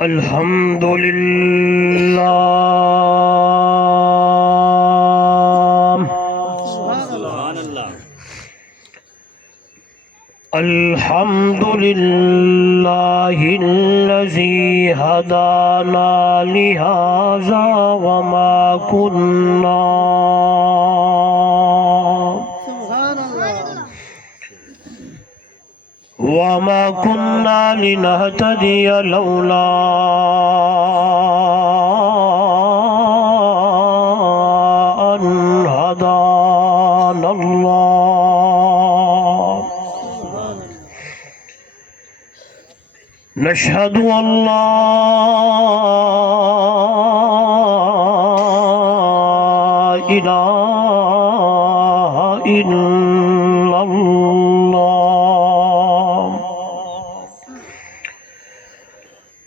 الحمد لله الحمد لله الذي هدانا لهذا وما كنا لنهتدي لولا أن هدانا الله نشهد أن لا إله إلا الله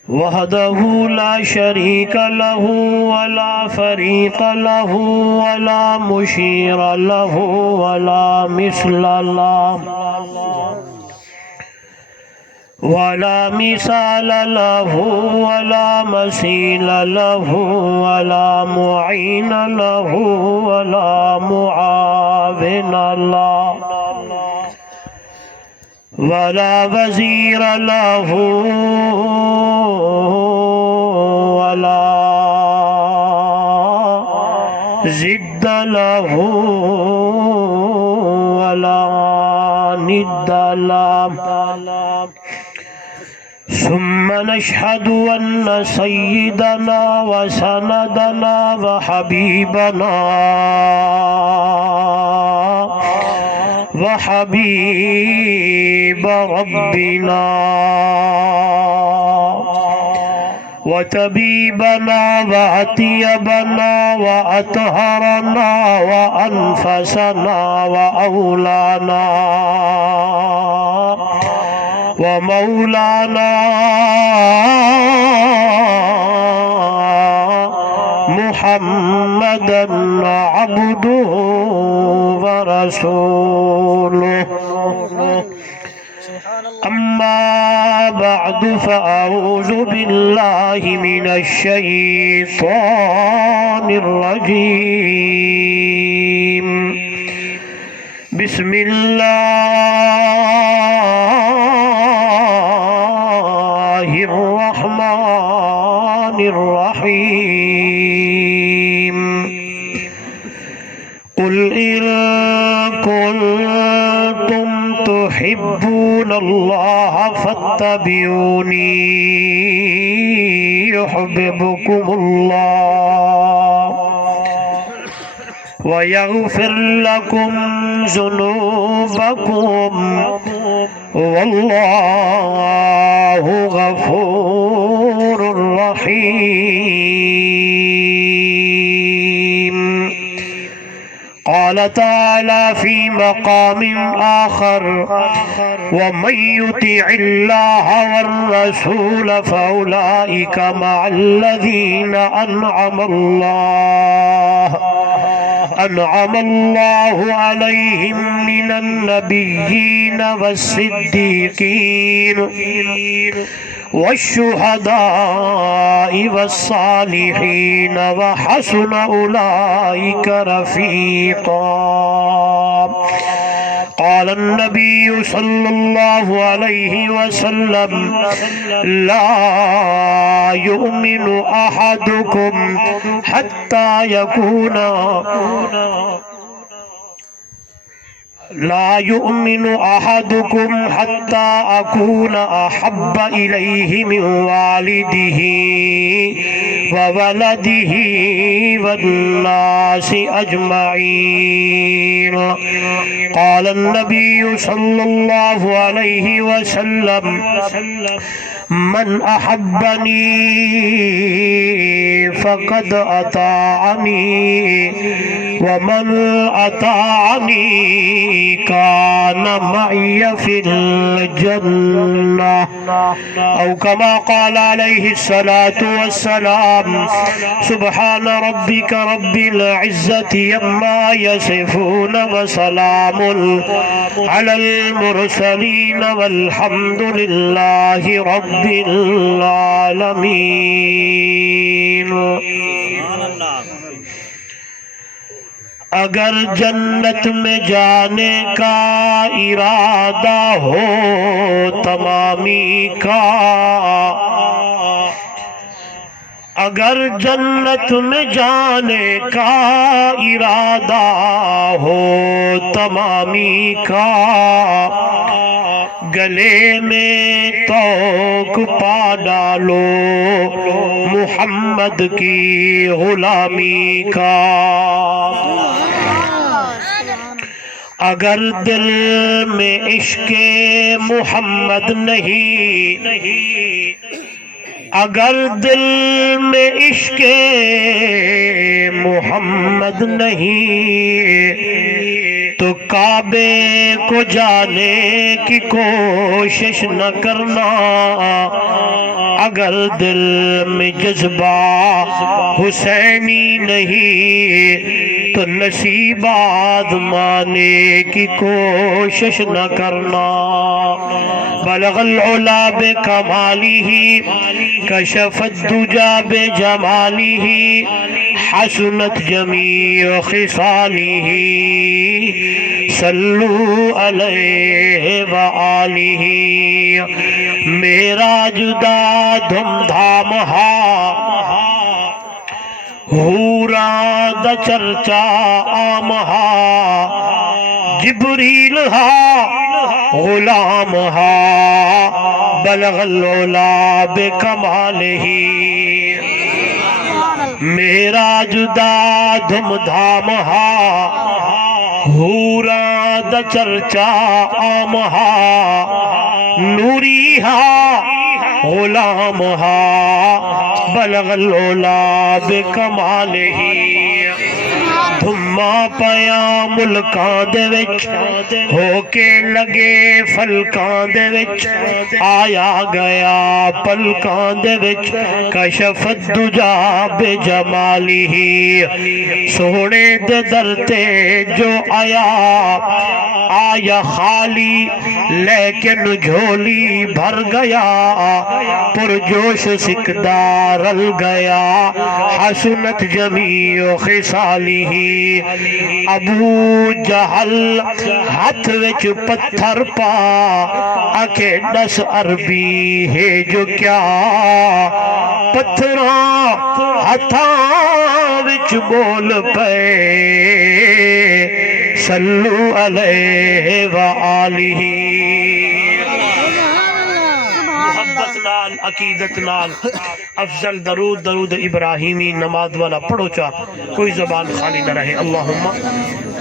وحده لا شريك له ولا فريق له ولا مشير له ولا مثل له ولا مثال له ولا مثيل له ولا معين له ولا معاون له ولا وزير له ولا ضد له ولا ند له ثم نشهد أن سيدنا وسندنا وحبيبنا وحبيب ربنا وطبيبنا وأطيبنا وأطهرنا وأنفسنا وأولانا ومولانا محمدا عبده ورسوله أما بعد فأعوذ بالله من الشيطان الرجيم بسم الله الرحمن الرحيم قل إن كنتم تحبون الله فاتبعوني يحببكم الله ويغفر لكم ذنوبكم والله غفور رحيم قال تعالى في مقام آخر ومن يطع الله والرسول فأولئك مع الذين أنعم الله عليهم من النبيين والصديقين والشهداء والصالحين وحسن أولئك رفيقا قال النبي صلى الله عليه وسلم لا يؤمن أحدكم حتى أكون أحب إليه من والده وولده والناس أجمعين قال النبي صلى الله عليه وسلم من أحبني فقد أطاعني ومن أطاعني كان معي في الجنة او کما قال علیہ الصلاة والسلام سبحان ربک رب العزت عما یصفون وسلام علی المرسلین والحمد للہ رب العالمین۔ اگر جنت میں جانے کا ارادہ ہو تمامی کا، اگر جنت میں جانے کا ارادہ ہو تمامی کا، گلے میں توق پا ڈالو محمد کی غلامی کا۔ اگر دل میں عشق محمد نہیں، اگر دل میں عشق محمد نہیں، تو کعبے کو جانے کی کوشش نہ کرنا۔ اگر دل میں جذبہ حسینی نہیں، تو نصیب آزمانے کی کوشش نہ کرنا۔ بلغ العلا بکمالہ، کشف الدجا بجمالہ، حسنت جمیع خصالہ، صلو علیہ وآلہ۔ میرا جدا دھم دھام ہا، حورا دا چرچا عام ہا، جبریل ہا غلام ہا، بلغ العلا بکمالہ۔ میرا جدا دھم دھام ہا، حورا دا چرچا عام ہا، نوری ہا غلام ہا، بلغ العلا بکمالہ۔ دھما پیا ملکاں دے وچ، ہو کے لگے فلکاں دے وچ، آیا گیا پلکاں دے وچ، کشف الدجا بجمالہ۔ سونے دے در تے جو آیا، آیا خالی لیکن جھولی بھر گیا، پرجوش سکدار رل گیا، حسنت جمیع خصالہ۔ ابو جہل ہاتھ وچ پتھر پا، آکھے 10 عربی ہے جو کیا، پتھراں ہاتھاں وچ بول پے، صلو علیہ وآلہ۔ محبت نال عقیدت نال افضل درود درود ابراہیمی نماز والا پڑھو چا، کوئی زبان خالی نہ رہے۔ اللہم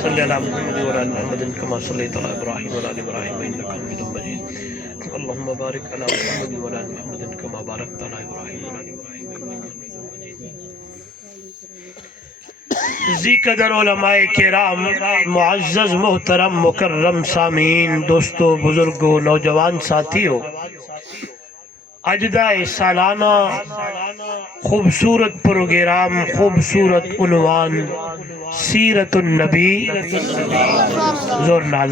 صلی اللہ محمد وعلی محمد کما صلیت علی ابراہیم وعلی ابراہیم انک حمید مجید۔ اللہم بارک علی محمد وعلی محمد کما بارکت علی ابراہیم وعلی ابراہیم انک حمید مجید۔ ذی قدر علماء کرام، معزز محترم مکرم سامعین، دوستو بزرگو نوجوان ساتھیو، اجدہ سالانہ خوبصورت پروگرام، خوبصورت عنوان سیرت النبی، زور نال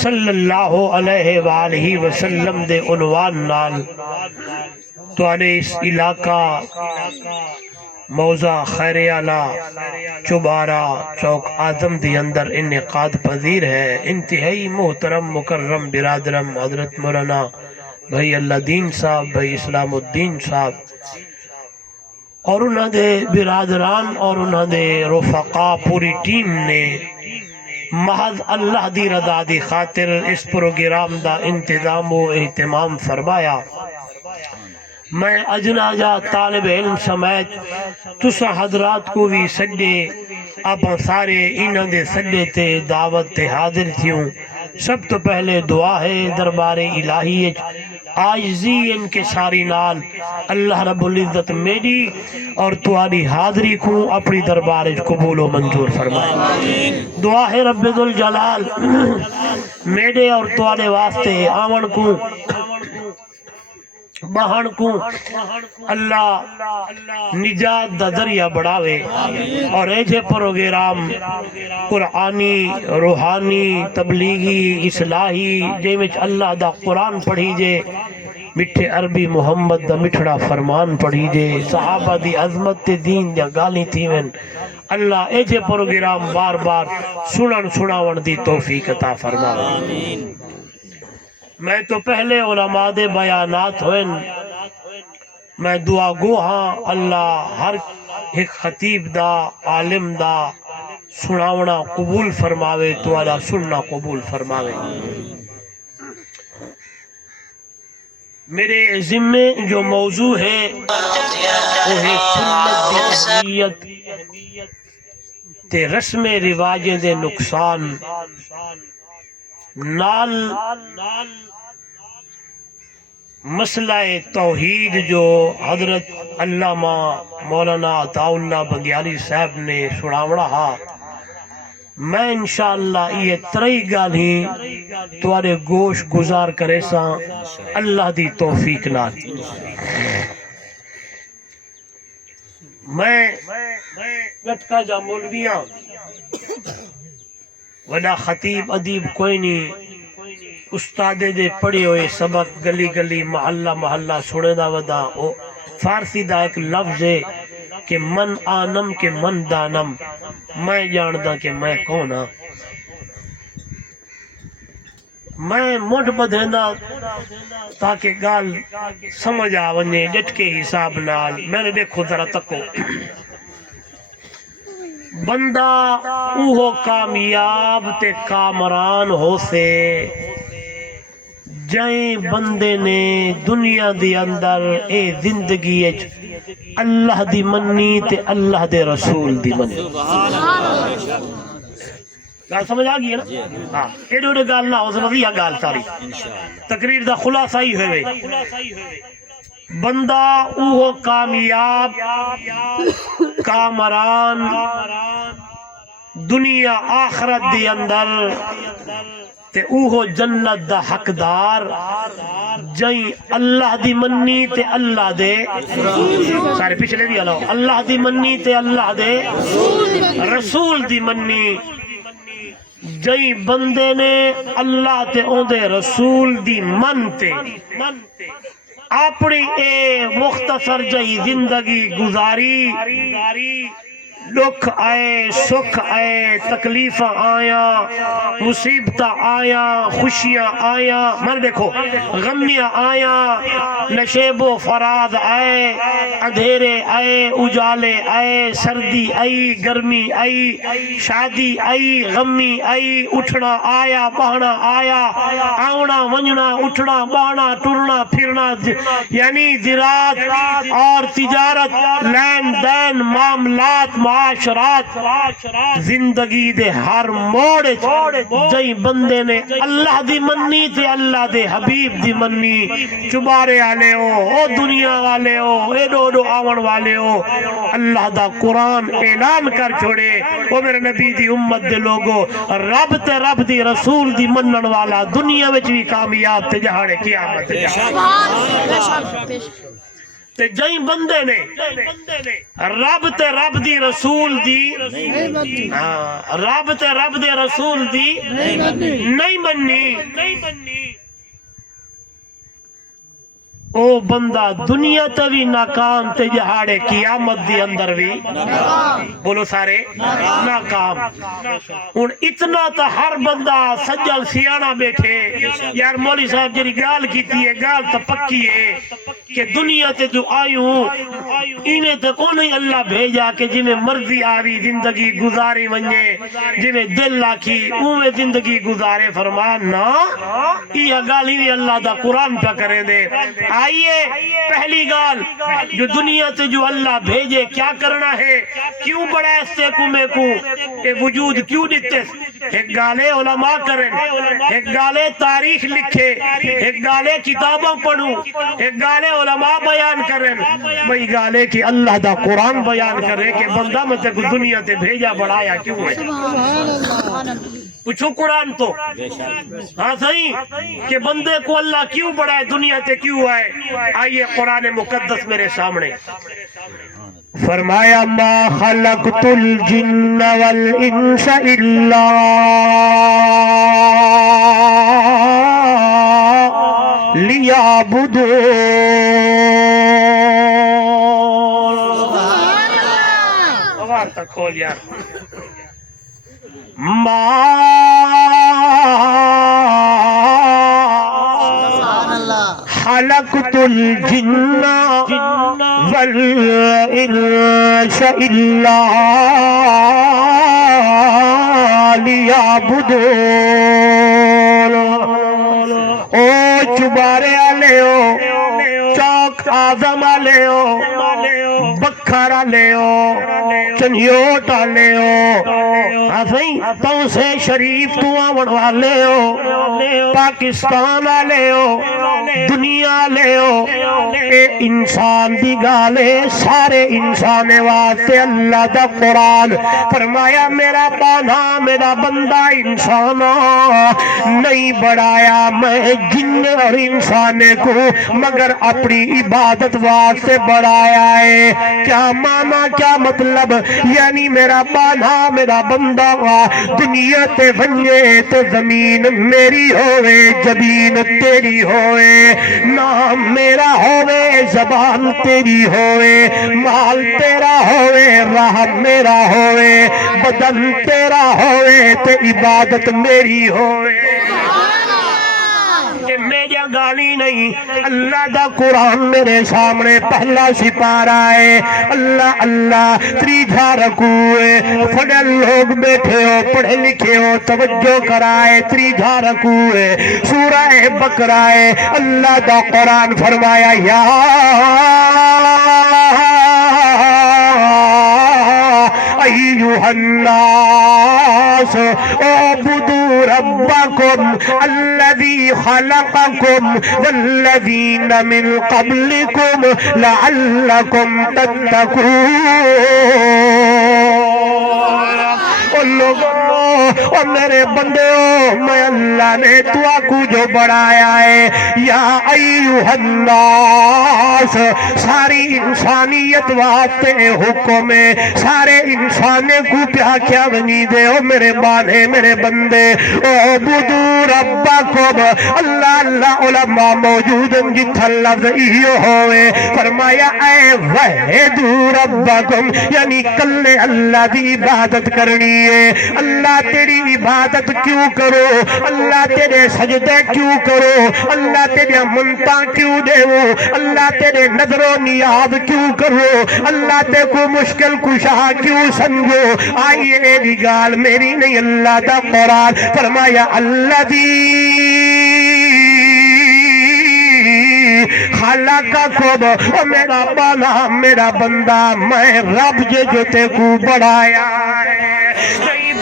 صلی اللہ علیہ وآلہ وسلم دے عنوان نال تو اس علاقہ موضع خیریالہ چوبارہ چوک آدم دی اندر انعقاد پذیر ہے۔ انتہائی محترم مکرم برادرم حضرت مولانا بھائی اللہ دین صاحب، بھائی اسلام الدین صاحب اور انہاں دے برادران اور انہاں دے رفقا، پوری ٹیم نے محض اللہ دی رضا دی خاطر اس پروگرام دا انتظام و اہتمام فرمایا۔ میں اجناجہ طالب علم سمیت تسا حضرات کو بھی سڈے، آپ سارے انہاں دے سڈے تے دعوت تے حاضر تھیوں۔ سب تو پہلے دعا ہے دربار الہی آجزی ان کے ساری نال اللہ رب العزت میری اور تمہاری حاضری کو اپنی دربار قبول و منظور فرمائے. دعا ہے رب ذوالجلال میرے اور تمہارے واسطے آون کو بہن کو اللہ نجات دا ذریعہ بڑھاوے اور ایجے پروگرام قرآنی روحانی تبلیغی اصلاحی جے وچ اللہ دا قرآن پڑھی جے مٹھے عربی محمد دا مٹھڑا فرمان پڑھی جے صحابہ دی عظمت تے دین یا گالی تھیون اللہ ایجے پروگرام بار بار سناون دی توفیق عطا فرمائے. میں تو پہلے علماء دے بیانات ہوئن میں دعا گو ہاں اللہ ہر ایک خطیب دا عالم دا سناونا قبول فرماوے توالا سننا قبول فرماوے. میرے ذمے جو موضوع ہے وہ ہے سنت دی اہمیت تے رسم رواجیں دے نقصان نال مسئلہ توحید جو حضرت علامہ مولانا عطاء اللہ بندیالی صاحب نے سناوڑا ہا میں انشاءاللہ یہ ترئی گالیں توارے گوش گزار کرے سا اللہ دی توفیق نال. میں گٹکا جا مولویاں وڈا خطیب ادیب کوئی نہیں استاد دے پڑھے ہوئے سبق گلی گلی محلہ محلہ سنے دا ودا فارسی دا ایک لفظ ہے کہ من آنم کہ من دانم میں جاندہ کہ میں کون ہاں. میں مٹھ بدھینا تاکہ گال سمجھ آونے ڈٹ کے حساب نال میں نے دیکھو ذرا تکو بندہ اوہو کامیاب تے کامران ہو سے جائیں بندے نے دنیا دی اندر اے زندگی اللہ دی منی تے اللہ دے رسول دی منی. گال سمجھ آگئی ہے نا؟ ہاں ایڈو نے گال نہ ہو سمجھیا گال ساری تقریر دا خلاصہ ہی ہوئے بندہ اوہو کامیاب کامران دنیا آخرت دی اندر تے اوہو جنت دا حقدار جائیں اللہ دی منی تے اللہ دے سارے پچھلے بھی آلو اللہ دی منی تے اللہ دے رسول دی منی جائیں بندے نے اللہ تے اون دے رسول دی من تے اپنی اے مختصر جہی زندگی گزاری دکھ آئے سکھ آئے تکلیف آیا مصیبت آیا خوشیاں آیا میں دیکھو غمیاں آیا نشیب و فراز آئے اندھیرے آئے اجالے آئے سردی آئی گرمی آئی شادی آئی غمی آئی اٹھنا آیا بہنا آیا آونا ونجنا اٹھنا بہنا ٹرنا پھرنا یعنی زراعت اور تجارت لین دین معاملات معاشرات زندگی دے ہر موڑ جائیں بندے نے اللہ دی منی تے اللہ دے حبیب دی منی چبارے آلے ہو او دنیا والے ہو اے ڈوڈو آون والے ہو اللہ دا قرآن اعلان کر چھوڑے او میرے نبی دی امت دے لوگو رب تے رب دی رسول دی منن والا دنیا وچ بھی کامیاب تے جہانے قیامت تے جائیں بندے نے رب تے رب دی رسول دی رب تے رب دے رسول دی نہیں مننی او بندہ دنیا تے بھی ناکام تے جہاڑے قیامت دی اندر بھی بولو سارے ناکام. ان اتنا تا ہر بندہ سجل سیانا بیٹھے یار مولی صاحب جری گال کیتی ہے گال تا پکی ہے کہ دنیا تے جو آئی ہوں انہیں تے کو نہیں اللہ بھیجا کہ جنہیں مرضی آوی زندگی گزاری ونجے جنہیں دل لاکھی اوہ زندگی گزارے. فرمایا نا یہ گالی بھی اللہ دا قرآن پہ کرے دے. آئیے پہلی گال جو دنیا تے جو اللہ بھیجے کیا کرنا ہے, کیوں بڑا ایسے کو میں کو وجود کیوں دیتے. ایک گالے علماء کریں, ایک گالے تاریخ لکھے, ایک گالے کتابوں پڑھوں, ایک گالے علماء بیان کریں, بھئی گالے کی اللہ دا قرآن بیان کرے کہ بندہ مجھے دنیا تے بھیجا بڑھایا کیوں ہے. پوچھو قرآن تو ہاں صحیح کہ بندے کو اللہ کیوں بڑھائے, دنیا تے کیوں آئے. آئیے قرآن مقدس میرے سامنے. فرمایا ما خلقت الجن والانس الا لیعبدون. سبحان تک کھول یار. خلقت الجن والانس الا لیعبدون. او چبارے آلے ہو, چوک آدم آلے ہو, بکھر آلے ہو, چنیوٹ آلے ہو, تو سے شریف تو آمن والے ہو, پاکستان آلے ہو, دنیا لے ہو, اے انسان دی گالے سارے انسان واسطے اللہ دا قرآن. فرمایا میرا بانا میرا بندہ انسان نہیں بڑھایا میں جن اور انسان کو مگر اپنی عبادت واسطے بڑھایا ہے. کیا مانا کیا مطلب, یعنی میرا بانا میرا بندہ دنیا تے ونجے تو زمین میری ہوئے, زمین تیری ہوئے, نام میرا ہوئے, زبان تیری ہوئے, مال تیرا ہوئے, راہ میرا ہوئے, بدن تیرا ہوئے, تے عبادت میری ہوئے. کہ میرا گالی نہیں, اللہ دا قرآن میرے سامنے پہلا سپارہ ہے. اللہ اللہ تریجھا رکوئے, پڑھے لوگ بیٹھے ہو, پڑھے لکھے ہو, توجہ کرائے. تریجھا رکوئے سورہ بقرہ ہے. اللہ دا قرآن فرمایا یا ایوہ الناس اعبدوا ربکم الذی خلقکم والذین من قبلکم لعلکم تتقون. اور میرے بندے ہو, میں اللہ نے تو آکو جو بڑھایا ہے. یا ایوہ الناس, ساری انسانیت واسطے حکم ہے, سارے انسانے کو پیا کیا بنی دے ہو میرے بانے میرے بندے. اعبدوا ربکم, اللہ اللہ علماء موجود ہیں جتھا لفظ ایو ہوئے. فرمایا اے وحدوا ربکم, یعنی کل اللہ دی عبادت کرنی ہے. اللہ تیری عبادت کیوں کرو, اللہ تیرے سجدے کیوں کرو, اللہ تیرے منتا کیوں دیو, اللہ تیرے نظر و نیاز کیوں کرو, اللہ تے کو مشکل کشا کیوں سمجھو. آئیے ایدی گال میری نہیں, اللہ دا قرآن فرمایا الذی خلقکم, او میرا بانا میرا بندہ میں رب جو تے کو بڑھایا ہے,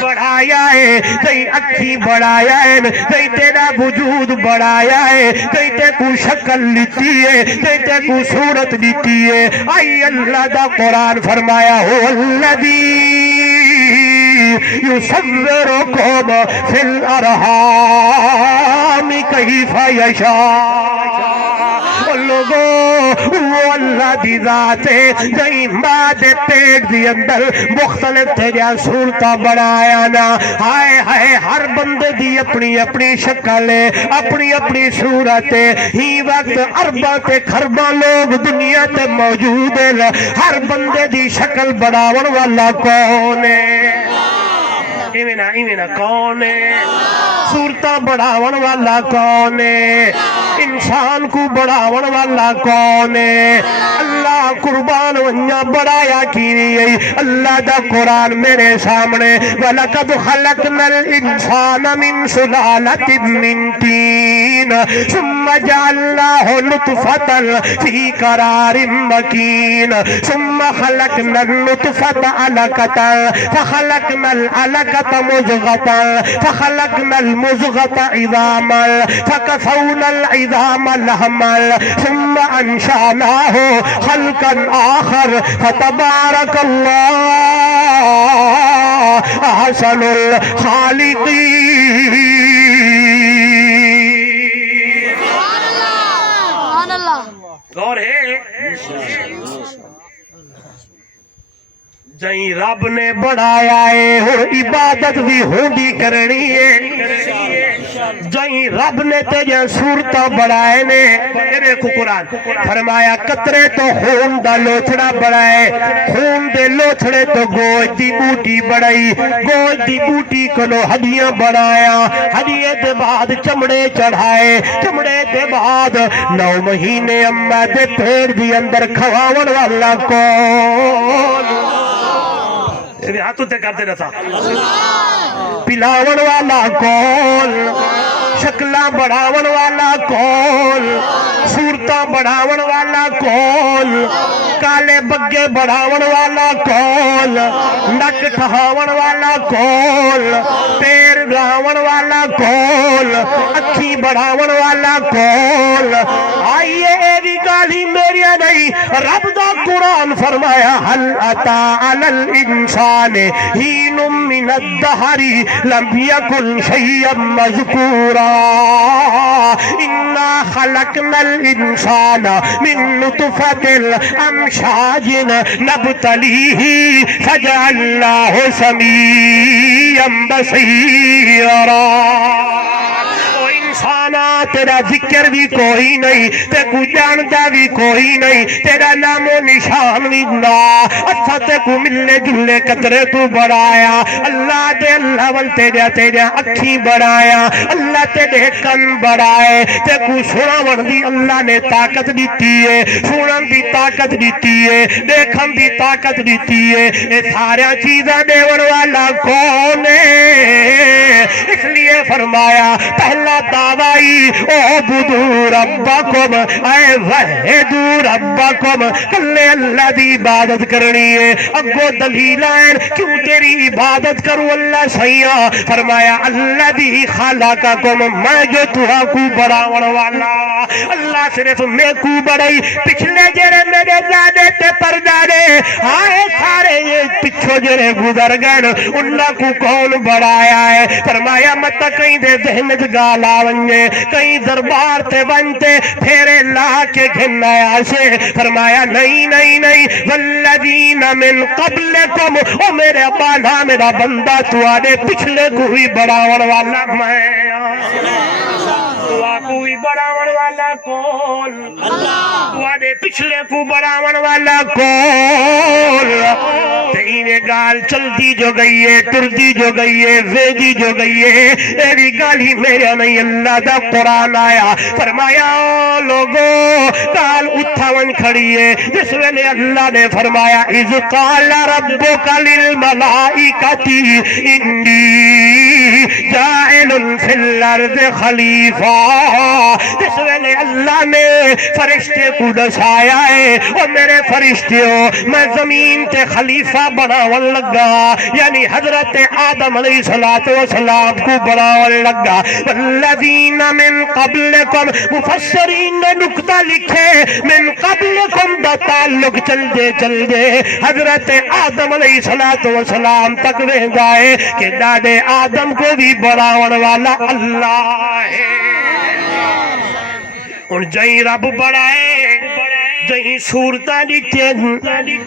بڑھایا ہے, کئی اکھی بڑھایا ہے, کئی تیرا وجود بڑھایا ہے, کئی تے کو شکل لیتی ہے, کئی تے کو صورت لیتی ہے. آئی اللہ دا قرآن فرمایا ہو الذی یصورکم فی الارحام کیف یشاء. لوگو وہ اللہ دی ذات ہے جئی ماں دے پیٹ دی اندر مختلف تیریا صورتہ بڑھایا نا. ہائے ہائے ہر بندے دی اپنی اپنی شکل ہے, اپنی اپنی صورت ہے. ہی وقت ارباں تے خرباں لوگ دنیا تے موجود ہے, ہر بندے دی شکل بڑھاون والا کون ہے؟ ایمینا کون ہے؟ صورتہ بڑھاون والا کون ہے؟ انسان کو بڑھاون والا کون ہے؟ اللہ قربان ونیا بڑھایا کی نہیں؟ اللہ دا قرآن میرے سامنے وَلَقَدْ خَلَقْنَا الْإِنسَانَ مِنْ سُلَالَةٍ مِّن طِينٍ ثُمَّ جَعَلْنَاهُ نُطْفَةً فِي قَرَارٍ مَّكِينٍ ثُمَّ خَلَقْنَا النُّطْفَةَ عَلَقَةً فَخَلَقْنَا الْعَلَقَةَ مُضْغَةً فَخَلَقْنَا الْمُضْغَةَ عِظَامًا فَكَسَوْنَا الْعِظَامَ لَحْمًا ثُمَّ أَنشَأْنَاهُ خَلْقًا آخَرَ فَتَبَارَكَ اللَّهُ أَحْسَنُ الْخَالِقِينَ۔ غور ہے جائیں رب نے بڑھایا ہے اور عبادت بھی ہوندی کرنی ہے۔ جائیں رب نے تجھے صورتہ بڑھائے نے تیرے کو قرآن فرمایا قطرے تو خون دا لوچڑا بڑھائے، خون دے لوچڑے تو گوشت دی بوٹی بڑھائی، گوشت دی بوٹی کلو ہڈیاں بڑھایا، ہڈیے دے بعد چمڑے چڑھائے، چمڑے دے بعد 9 مہینے اممہ دے پیر دی اندر کھواون والا کون؟ ہاتھوں تے کرتے رہتا پلاون والا کون؟ شکلہ بڑھاون والا کون؟ صورتہ بڑھاون والا کون؟ کالے بگے بڑھاون والا کون؟ نک ٹھہاون والا کون؟ پیر گاون والا کون؟ اکھی بڑھاون والا کون؟ آئیے ایوی گالی میری نہیں، رب دا قرآن فرمایا حل اتا علی الانسان حین من الدہر لم یکن شیئا مذکورا انا خلقنا الانسان من نطفت الامشاج نبتلیہ فجعلناہ سمیعا بصیرا۔ انسانا تیرا ذکر بھی کوئی نہیں، تے کو جاندہ بھی کوئی نہیں، تیرا نام و نشان بھی نہ، اچھا تے کو ملنے جلنے قطرے تو بڑھایا اللہ دے، اللہ وال تیرے اکھی بڑھایا اللہ تیرے کن بڑھائے، تے کو سناون دی اللہ نے طاقت دیتی ہے، سنن دی طاقت دیتی ہے، دیکھن دی طاقت دیتی ہے، اے سارا چیزیں دیون والا کون ہے؟ اس لیے فرمایا پہلا دعوائی اعبدوا ربکم اے وحدوا ربکم، کلے اللہ دی عبادت کرنی ہے۔ اگو دلیل آئین کیوں تیری عبادت کرو اللہ سیاں؟ فرمایا اللہ دی خالقکم، میں جو تہاں کو بڑھاون والا، اللہ صرف میں کو بڑھائی، پچھلے جرے میرے دادے تے پردادے آئے سارے یہ پچھو جرے گزر گئے، انہاں کو کون بڑھایا ہے؟ فرمایا مت کہیں دے ذہن گالا ونجے، کہیں دربار تے ونجے پھیرے لا کے گھنایا سے، فرمایا نہیں نہیں نہیں والذین من قبلکم، او میرے بانا میرا بندہ تو آنے پچھلے کوئی بڑھاون والا میں کوئی بڑھاون والا کون؟ وعدے پچھلے کو بڑھاون والا کون؟ تینے گال چل دی جو گئی ہے، تر دی جو گئی ہے، ویدی جو گئی ہے، ایوی گالی میرے نہیں اللہ دا قرآن آیا فرمایا لوگو گال اتھاون کھڑی ہے جس ویلے اللہ نے فرمایا اذ قال ربک للملائکتی انی جاعل فی الارض خلیفہ، جس ویلے اللہ نے فرشتے کو دسایا ہے اور میرے فرشتیوں میں زمین تے خلیفہ بناون لگا، یعنی حضرت آدم علیہ السلام کو بناون لگا۔ والذین من قبلکم، مفسرین نے نکتہ لکھے من قبلکم دا تعلق چل دے حضرت آدم علیہ السلام تک رہ جائے کہ دادے آدم کو بھی بناون والا اللہ ہے۔ ان جائیں رب بڑھائے جئی صورتاں دتین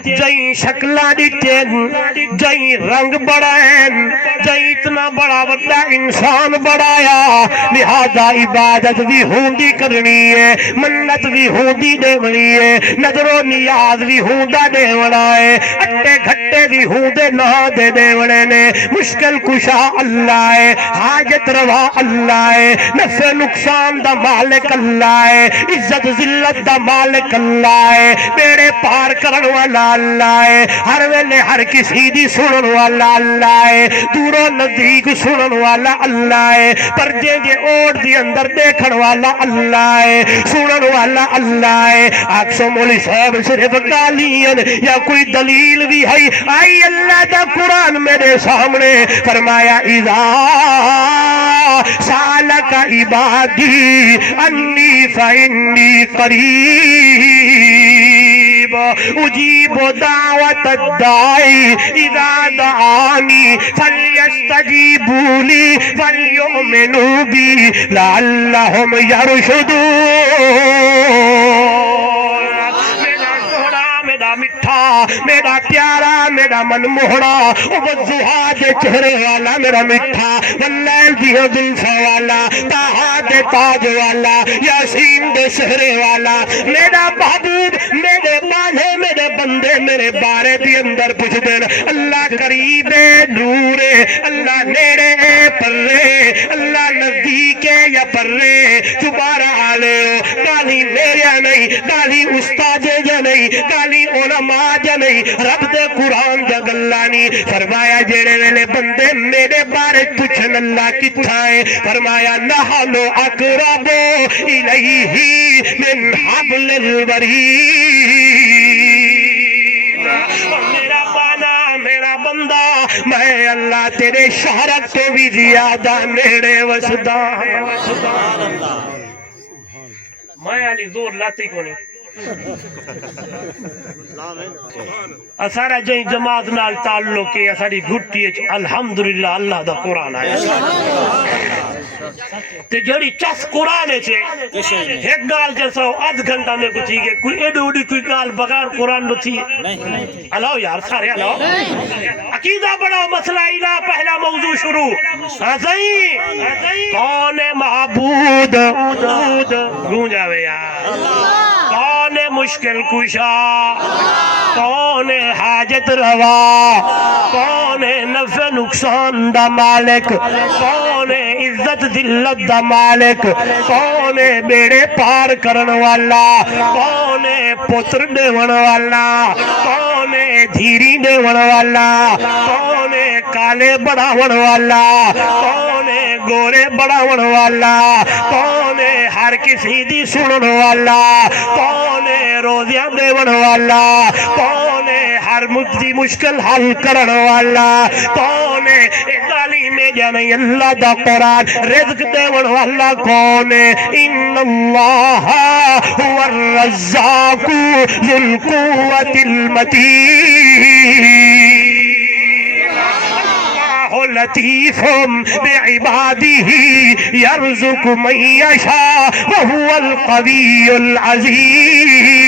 جئی شکلاں دتین جئی رنگ بڑھائیں جئی اتنا بڑا بڑا انسان بڑھایا لہذا عبادت بھی ہوندی کرنی ہے منت بھی ہوندی دیونی ہے نظر و نیاز بھی ہوندا دیونا ہے اٹے گھٹے بھی ہوندے نہ دے دیونے نے مشکل کشا اللہ ہے حاجت روا اللہ ہے نفع نقصان دا مالک اللہ ہے عزت ذلت دا مالک اللہ ہے بیڑے پار کرن والا اللہ ہے ہر ویلے ہر کسی دی سنن والا اللہ ہے دور و نزدیک سنن والا اللہ ہے پر جے اوڑ دی اندر دیکھن والا اللہ ہے سنن والا اللہ ہے آکسو مولی صاحب صرف گالین یا کوئی دلیل بھی ہے آئی اللہ دا قرآن میرے سامنے فرمایا اذا سالک عبادی انی فإنی قریب اجیب دعوت الدائی اذا دعانی فلیستجیبوا لی فلیؤمنوا بی لعلہم یرشدون میرا مٹھا میرا پیارا میرا من موہڑا وضحا دے چہرے والا میرا مٹھا واللیل دیو دلفہ والا تاہا دے تاج والا یاسین دے سہرے والا میرا محبوب میرے بانے میرے بندے میرے بارے دی اندر پوچھ دین اللہ قریب نور اللہ نیڑے پرے اللہ نزدیک یا پرے چبارہ آلے ہو گالی میرے نہیں گالی استاد جا نہیں گالی علماء جا نہیں رب دے قرآن جا گلانی فرمایا جیڑے ویلے بندے میرے بارے پوچھن اللہ کتھائے فرمایا نحنو اقربو الیہ من حبل الورید میرا بانا میرا بندہ میں اللہ تیرے شہرت تو بھی زیادہ نیڑے وسدا میں علی زور لاتی کو نہیں اسارا جائیں جماعت نال تعلق ہے اساری گھٹی ہے الحمدللہ اللہ دا قرآن آیا تے جڑی چس قرآن ہے ایک گال جیسا آدھ گھنٹہ میں کچھ ہی گئے کوئی ایڈو اڈی کوئی گال بغیر قرآن نو تھی اللہ یار سارے اللہ عقیدہ بڑا مسئلہ الہ پہلا موضوع شروع کون ہے معبود گونج آوے یار کون ہے مشکل کشا کون ہے حاجت روا کون ہے نفع نقصان دا مالک کون ہے عزت ذلت دا مالک کون ہے بیڑے پار کرن والا کون ہے پتر دیون والا کون ہے دھیری دیون والا کون ہے کالے بڑھاون والا کون ہے گورے بڑھاون والا کون ہے ہر کسی دی سنن والا کون ہے روزیاں دیون والا کون ہے ہر مجھتی مشکل حل کرن والا کون ہے گالی میں جانے اللہ دا قرآن رزق دیون والا کون ہے ان اللہ هو الرزاق ذو القوة المتین لطیف بعباده يرزق من يشاء وهو القوي العزيز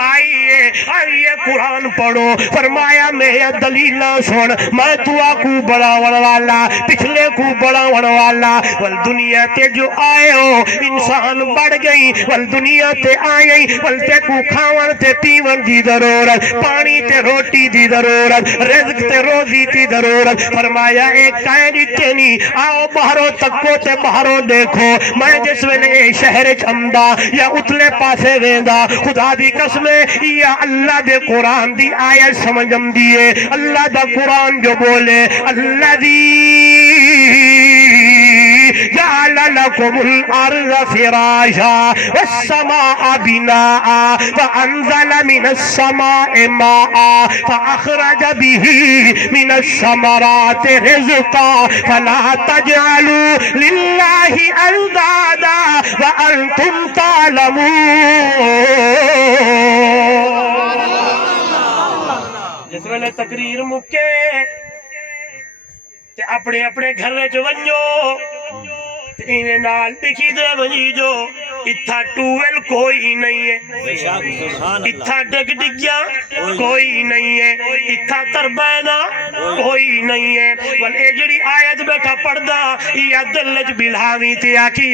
آئیے قرآن پڑھو فرمایا میں دلیلہ سن میں دعا کو بڑھاون والا پچھلے کو بڑھاون والا والدنیا تے جو آئے ہو انسان بڑھ گئی والدنیا تے آئے والتے کو کھاون تے پیون دی ضرورت پانی تے روٹی دی ضرورت رزق تے روزی دی ضرورت فرمایا ایک کائنی تینی آؤ بہرو تکو تے بہرو دیکھو میں جس ویلے شہر چمدا یا اتلے پاسے ویندا خدا دی قسمیں یا اللہ دے قرآن دی آیت سمجھم دیئے اللہ دا قرآن جو بولے الذی جعل لكم الارض فراشا والسماء بناء فانزل من السماء ماء فاخرج به من الثمرات رزقا فلا تجعلوا لله اندادا وانتم تعلمون جس ویلے تقریر مکے تے اپنے اپنے گھر وچ ونجو تے ایویں نال لکھی دے ونجی جو اتھا ٹویل کوئی نہیں ہے، اتھا ڈگ ڈگیا کوئی نہیں ہے، اتھا تربینا کوئی نہیں ہے. ول اے جڑی آیت بیٹھا پڑھ دا یا دلج بلہاوی تے آکی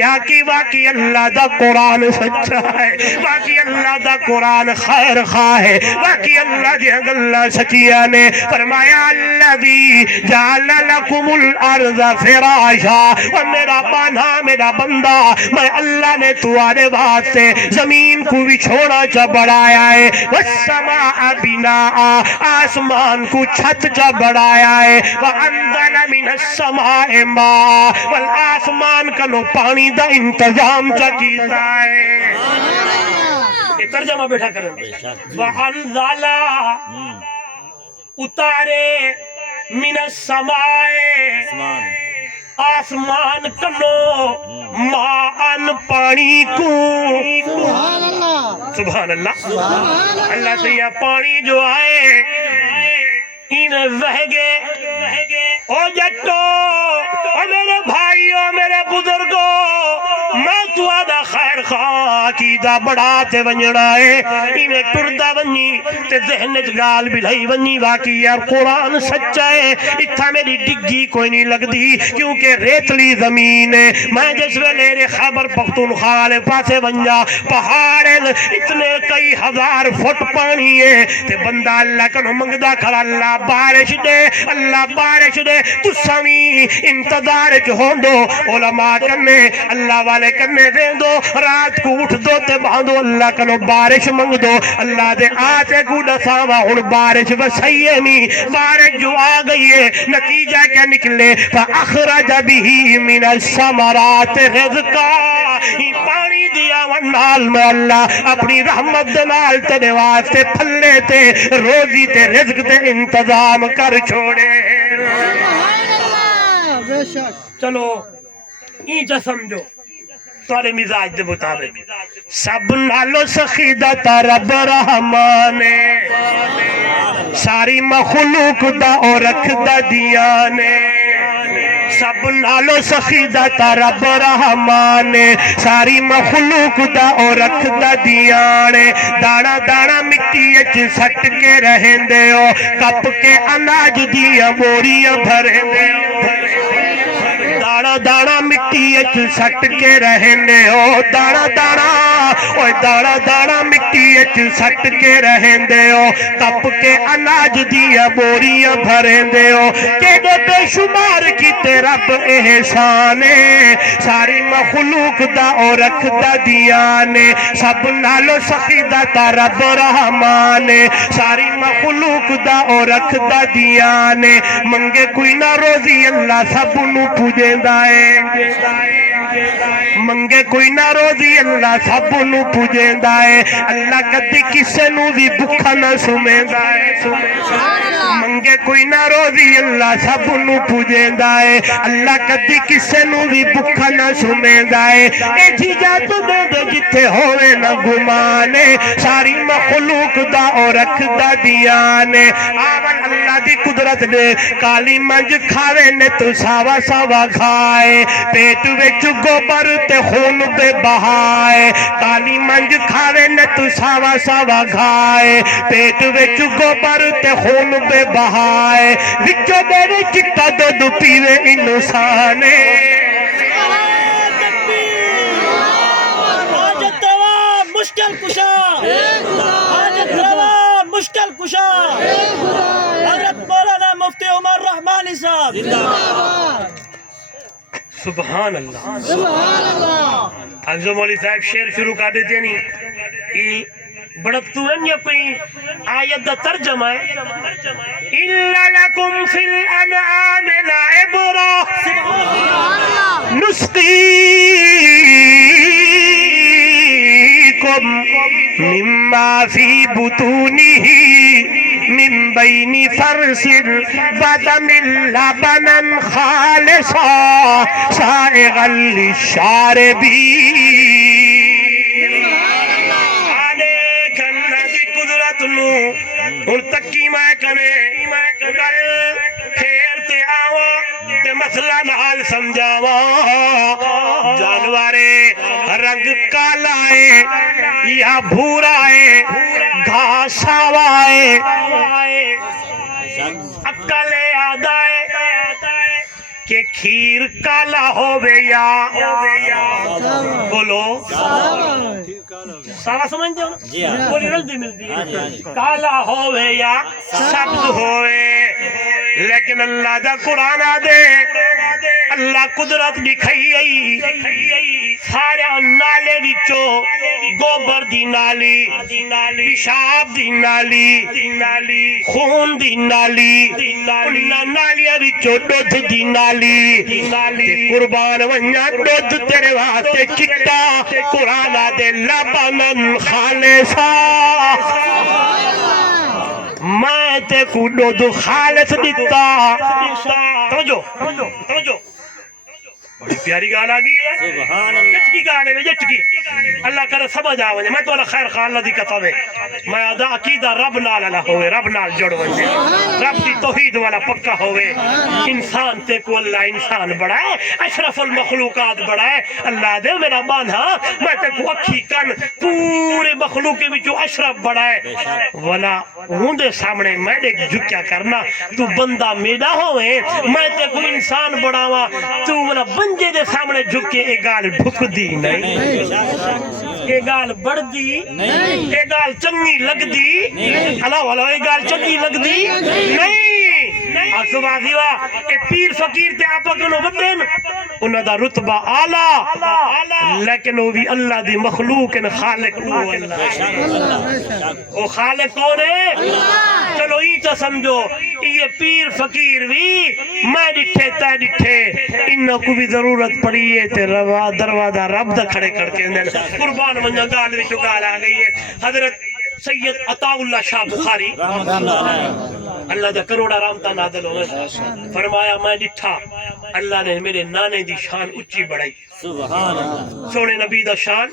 واقعی اللہ دا قرآن سچا ہے، واقعی اللہ دا قرآن خیر خواہ ہے، واقعی اللہ دی اللہ سچیا نے فرمایا الذی جعل لکم الارض فراشا. اور میرا بانا میرا بندہ میں اللہ نے تمہارے واسطے زمین کو بچھوڑا چا بڑھایا ہے، والسماء بناء آسمان کو چھت چا بڑھایا ہے، وانزل من السماء ماء والآسمان کا نو پانی دا انتظام چا کیتا ہے. یہ ترجمہ بیٹھا کریں وانزل اتارے من السماء آسمان کنو ماءن پانی کو سبحان اللہ اللہ سے یہ پانی جو آئے انہیں وہگے او جٹو او میرے بھائیوں میرے بزرگوں میں تو آدھا خیر خواہ کی دا بڑا تے ونجڑا ہے انہیں ٹردہ ونجی تے ذہن جگال بلہی ونجی واقعی یار قرآن سچا ہے اتھا میری ڈگی کوئی نہیں لگ دی کیونکہ ریتلی زمین ہے. میں جس ویلے خیبر پختونخوا لے پاسے ونجا پہاڑ اتنے کئی ہزار فٹ پانی ہے تے بندہ اللہ کنو منگدہ کھڑا اللہ بارش دے اللہ بارش دے تو سمی انتظار جو ہوں دو علماء کرنے اللہ والے کرنے دے دو رات کو اٹھ دو تے باندھو اللہ کنو بارش منگ دو اللہ دے آتے کو دساوا ہن بارش وسیع نہیں بارش جو آ گئی ہے نتیجہ کیا نکلے فاخرج به من الثمرات رزقا پانی دیا ونال میں اللہ اپنی رحمت دنال تیرے واسطے پھلے تے روزی تے رزق تے انتظام کر چھوڑے. چلو اینچہ سمجھو سارے مزاج دے مطابق سب نالو سخیدہ رب رحمان ساری مخلوق دا اور رکھ دا دیانے سب نالو سخیدہ رب رحمان ساری مخلوق دا اور رکھ دا دیانے دانا دانا مٹی اچ سٹ کے رہن دے ہو کپ کے اناج دیا بوریاں بھرے دے ہو دانا دانا مٹی اچ سٹ کے رہنے ہو دانا دانا اوہ دانا دانا مٹی اچ سٹ کے رہنے ہو کپ کے اناج دیا بوریاں بھرنے ہو کہ دے بے شمار کی رب احسانے ساری مخلوق دا اور رکھ دا دیانے سب نالو سخیدہ رب رحمان ساری مخلوق دا اور رکھ دا دیانے منگے کوئی نہ روزی اللہ سب نو پوجے دائے منگے کوئی نہ روزی اللہ سب نو پوجے دائے اللہ کدی کسے نو بھی بکھا نہ سمیں دائے منگے کوئی نہ روزی اللہ سب نو پوجے دائے اللہ کدی کسے نو بھی بکھا نہ سمیں دائے اے جی جا تو دے دے جتے ہوئے نہ گمانے ساری مخلوق دا اور رکھ دا دیانے آون اللہ دی قدرت دے کالی منج کھاوے نے تو ساوا ساوا کھائے پیٹ وچ گوبر تے خون پہ بہائے کالی منج کھاوے نے تو ساوا ساوا کھائے پیٹ وچ گوبر تے خون پہ بہائے وچو میرے چٹا دو پیوے انسانے حاجت روا مشکل کشا حاجت روا مشکل کشا حضرت مولانا مفتی عمر رحمانی صاحب سبحان اللہ سبحان اللہ افضل مولی صاحب شعر شروع کر دیتے نہیں بڑھتورن یا پئی آیت دا ترجمہ ہے إِلَّا لَكُمْ فِي الْأَنْعَامِ لَعِبْرَةٌ نُسْقِيكُم مِّمَّا فِي بُطُونِهِ من بين فرس بدم لبنا خالصا سائغا للشاربين عليك الذي قدرت نو اور تکی میں کنے گل پھیرتے آوا تے مسئلہ نال سمجھاوا جانورے رنگ کالا ہے یا بھورا ہے گھاس ساوا ہے عقل آدھا ہے کہ کھیر کالا ہووے یا بولو سارا سمجھتے ہو نا بولی رلدی ملتی ہے کالا ہووے یا سبز ہووے لیکن اللہ دا قرآن دے اللہ قدرت دکھائی سارے نالے وچوں گوبر دی نالی پیشاب دی نالی خون دی نالی نالیاں وچوں دودھ دی نالی قربان ونجا دودھ تیرے واسطے چٹا قرآن دے لبنن خالصا میں تے کو دودھ خالص دیتا توجہ بڑی پیاری گال آگئی ہے جٹکی گال ہے جٹکی اللہ کرے سمجھ آوے میں تو اللہ خیر خان اللہ دی قسم ہے میں ادا عقیدہ رب نال اللہ ہوئے رب نال جڑ ونجے رب دی توحید والا پکا ہوئے انسان تے کو اللہ انسان بڑا ہے اشرف المخلوقات بڑا ہے اللہ دے میرا باندھا میں تے کو اکھی کن پورے مخلوق کے وچوں اشرف بڑا ہے ولا ہوں دے سامنے میں دیکھ جھکیا کرنا تو بندہ میڈا ہوئے میں تے کو انسان بڑا ہوا تو ولا بنجے دے سامنے جھکے اے گال بھک دی نہیں اے گال بڑھ دی اے گال چنگی لگ دی اللہ والا اے گال چنگی لگ دی نہیں آسوازی وا اے پیر فقیر تے آپا کنو بدن انہا دا رتبہ آلہ لیکن وہ بھی اللہ دی مخلوق ان خالق وہ اللہ وہ خالق کون ہے چلو ہی تو سمجھو یہ پیر فقیر بھی میں ڈٹھے تے ڈٹھے انہوں کو بھی ضرورت پڑی ہے تے دروازہ رب دا کھڑے کھڑکے قربان منجا گال بھی چکال آ گئی ہے حضرت سید عطا اللہ شاہ بخاری اللہ دا کروڑا رامتا نادل ہوئے فرمایا میں ڈٹھا اللہ نے میرے نانے دی شان اچھی بڑھائی سونے نبی دا شان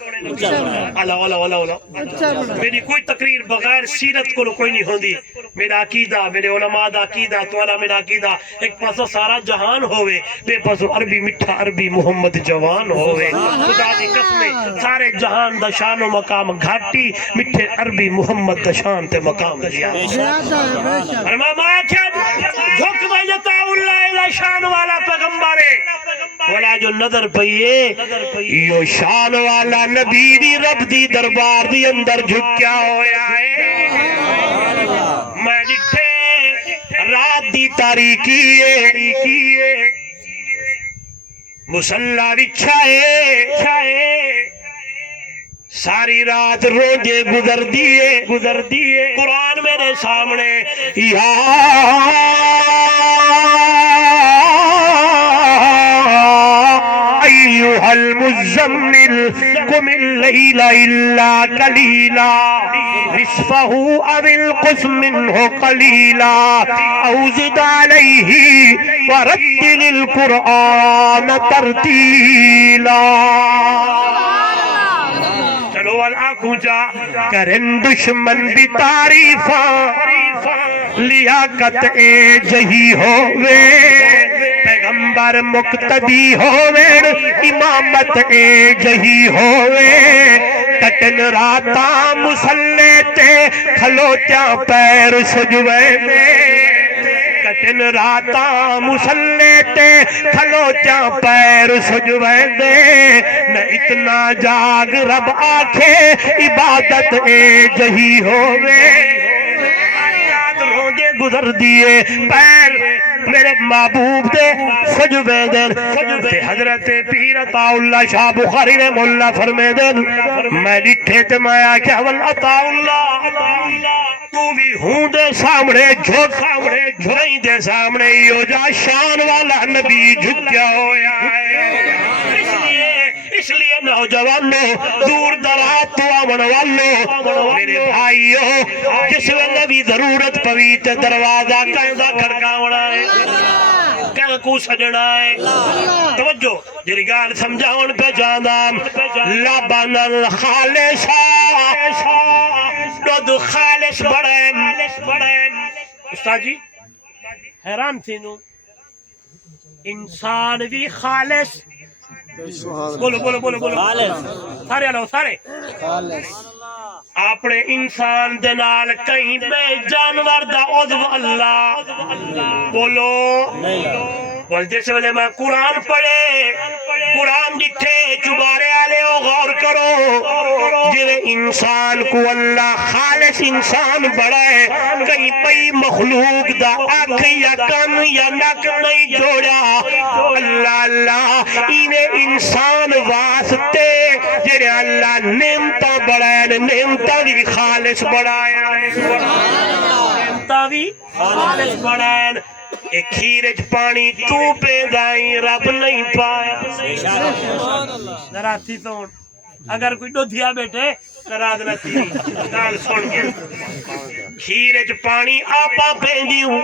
میری کوئی تقریر بغیر سیرت کو کوئی نہیں ہوندی میرا عقیدہ میرے علماء دا عقیدہ توالا میرا عقیدہ ایک پاسو سارا جہان ہوئے بے پاسو عربی مٹھا عربی محمد جوان ہوئے خدا دی قسمیں سارے جہان دا شان و مقام گھاٹی مٹھے عربی محمد دا شان تے مقام دیا فرمایا کیا جھک بجتا اللہ شان والا پیغمبر والا جو نظر پئیے یو شان والا نبی دی رب دی دربار دی اندر جھکیا ہویا ہے میں ڈٹھے رات دی تاریکی مسلح بچھائے ساری رات روجے گزر دیے قرآن میرے سامنے یا ایوہ المزمل قم اللیل الا قلیلا نصفہ او انقص منہ قلیلا او زد علیہ ورتل القرآن ترتیلا چلو والآنکھوں جا کرن دشمن بھی تعریفاں لیاقت اے جہی ہوئے پیغمبر مقتدی ہوئے امامت اے جہی ہوئے کٹن راتا مسلح تے کھلوچا پیر سجوے کٹن راتا مسلح تے کھلوچا پیر سجوے دے نہ اتنا جاگ رب آکھے عبادت اے جہی ہوئے روجے گزر دیے پیر میرے محبوب دے سجوے دن حضرت پیر عطا اللہ شاہ بخاری نے مولا فرمے دن میں ڈٹھے تے میں آکھیا والعطا اللہ تو بھی ہوں دے سامنے جھوئی دے سامنے یو جا شان والا نبی جھکیا ہویا ہے اس لیے نوجوانوں دور دراز تو آمن والوں میرے بھائیوں جس ویلے بھی ضرورت پوی تے دروازہ کہندا کھڑکاونا ہے کہاں کو سجنا ہے توجہ جری گال سمجھاؤن پہ جانا لبن الخالصا دودھ خالص بڑھیں استاد جی حیران تھی نو انسان بھی خالص بولو بولو بولو بولو سارے لو سارے اپنے انسان دے نال کہیں بے جانور دا عضو اللہ بولو بول جیسے ویلے میں قرآن پڑھے قرآن جتھے چبارے آلے ہو غور کرو جوے انسان کو اللہ خالص انسان بڑھائے کہیں پئی مخلوق دا آنکھ یا کن یا نک نہیں جوڑا اللہ اللہ انہیں انسان واسطے جنہیں اللہ نعمتہ بڑھائے نعمتہ بھی خالص بڑھائے نعمتہ بھی خالص بڑھائے ایک کھیرج پانی تو پہ دائیں رب نہیں پایا نراتی سون اگر کوئی ڈودھیا بیٹھے نراز نہ تھی گال سن گیا کھیرج پانی آپا پہنجیوں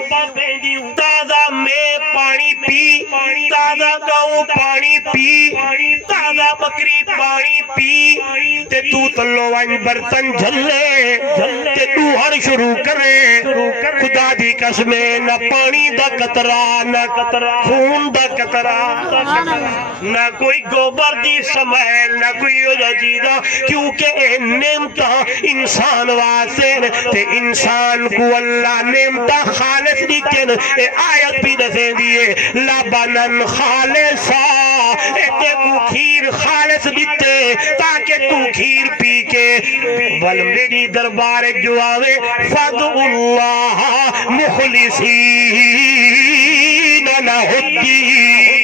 تازہ میں پانی پی تازہ گاؤں پانی پی تازہ بکری پانی پی تے تو تلو وائن برتن جھلے تے تو ہر شروع کرے خدا دی قسمیں نہ پانی دا قطرہ نہ خون دا قطرہ نہ کوئی گوبر دی سمیل نہ کوئی ہو جا چیزا کیونکہ اے نعمتہ انسان واسے تے انسان کو اللہ نعمتہ خالص دیکھیں اے آیت بھی دسیں دیئے لبنن خالصا اے تے کو کھیر خالص دیتے تاکہ تو کھیر پی کے بل میری دربار جو آوے فَدْعُ اللَّهَ مُخْلِصِينَ لَهُ الدِّينَ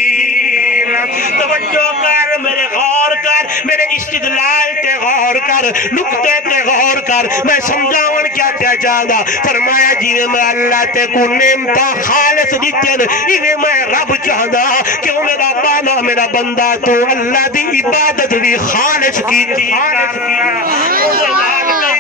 توجہ کر میرے غور کر میرے استدلال تے غور کر نکتے تے غور کر میں سمجھاؤں کیا کیا چاہتا فرمایا جی میں اللہ تے کو نعمتہ خالص دیتن انہیں میں رب چاہتا کیوں میرا بالا میرا بندہ تو اللہ دی عبادت بھی خالص کی تھی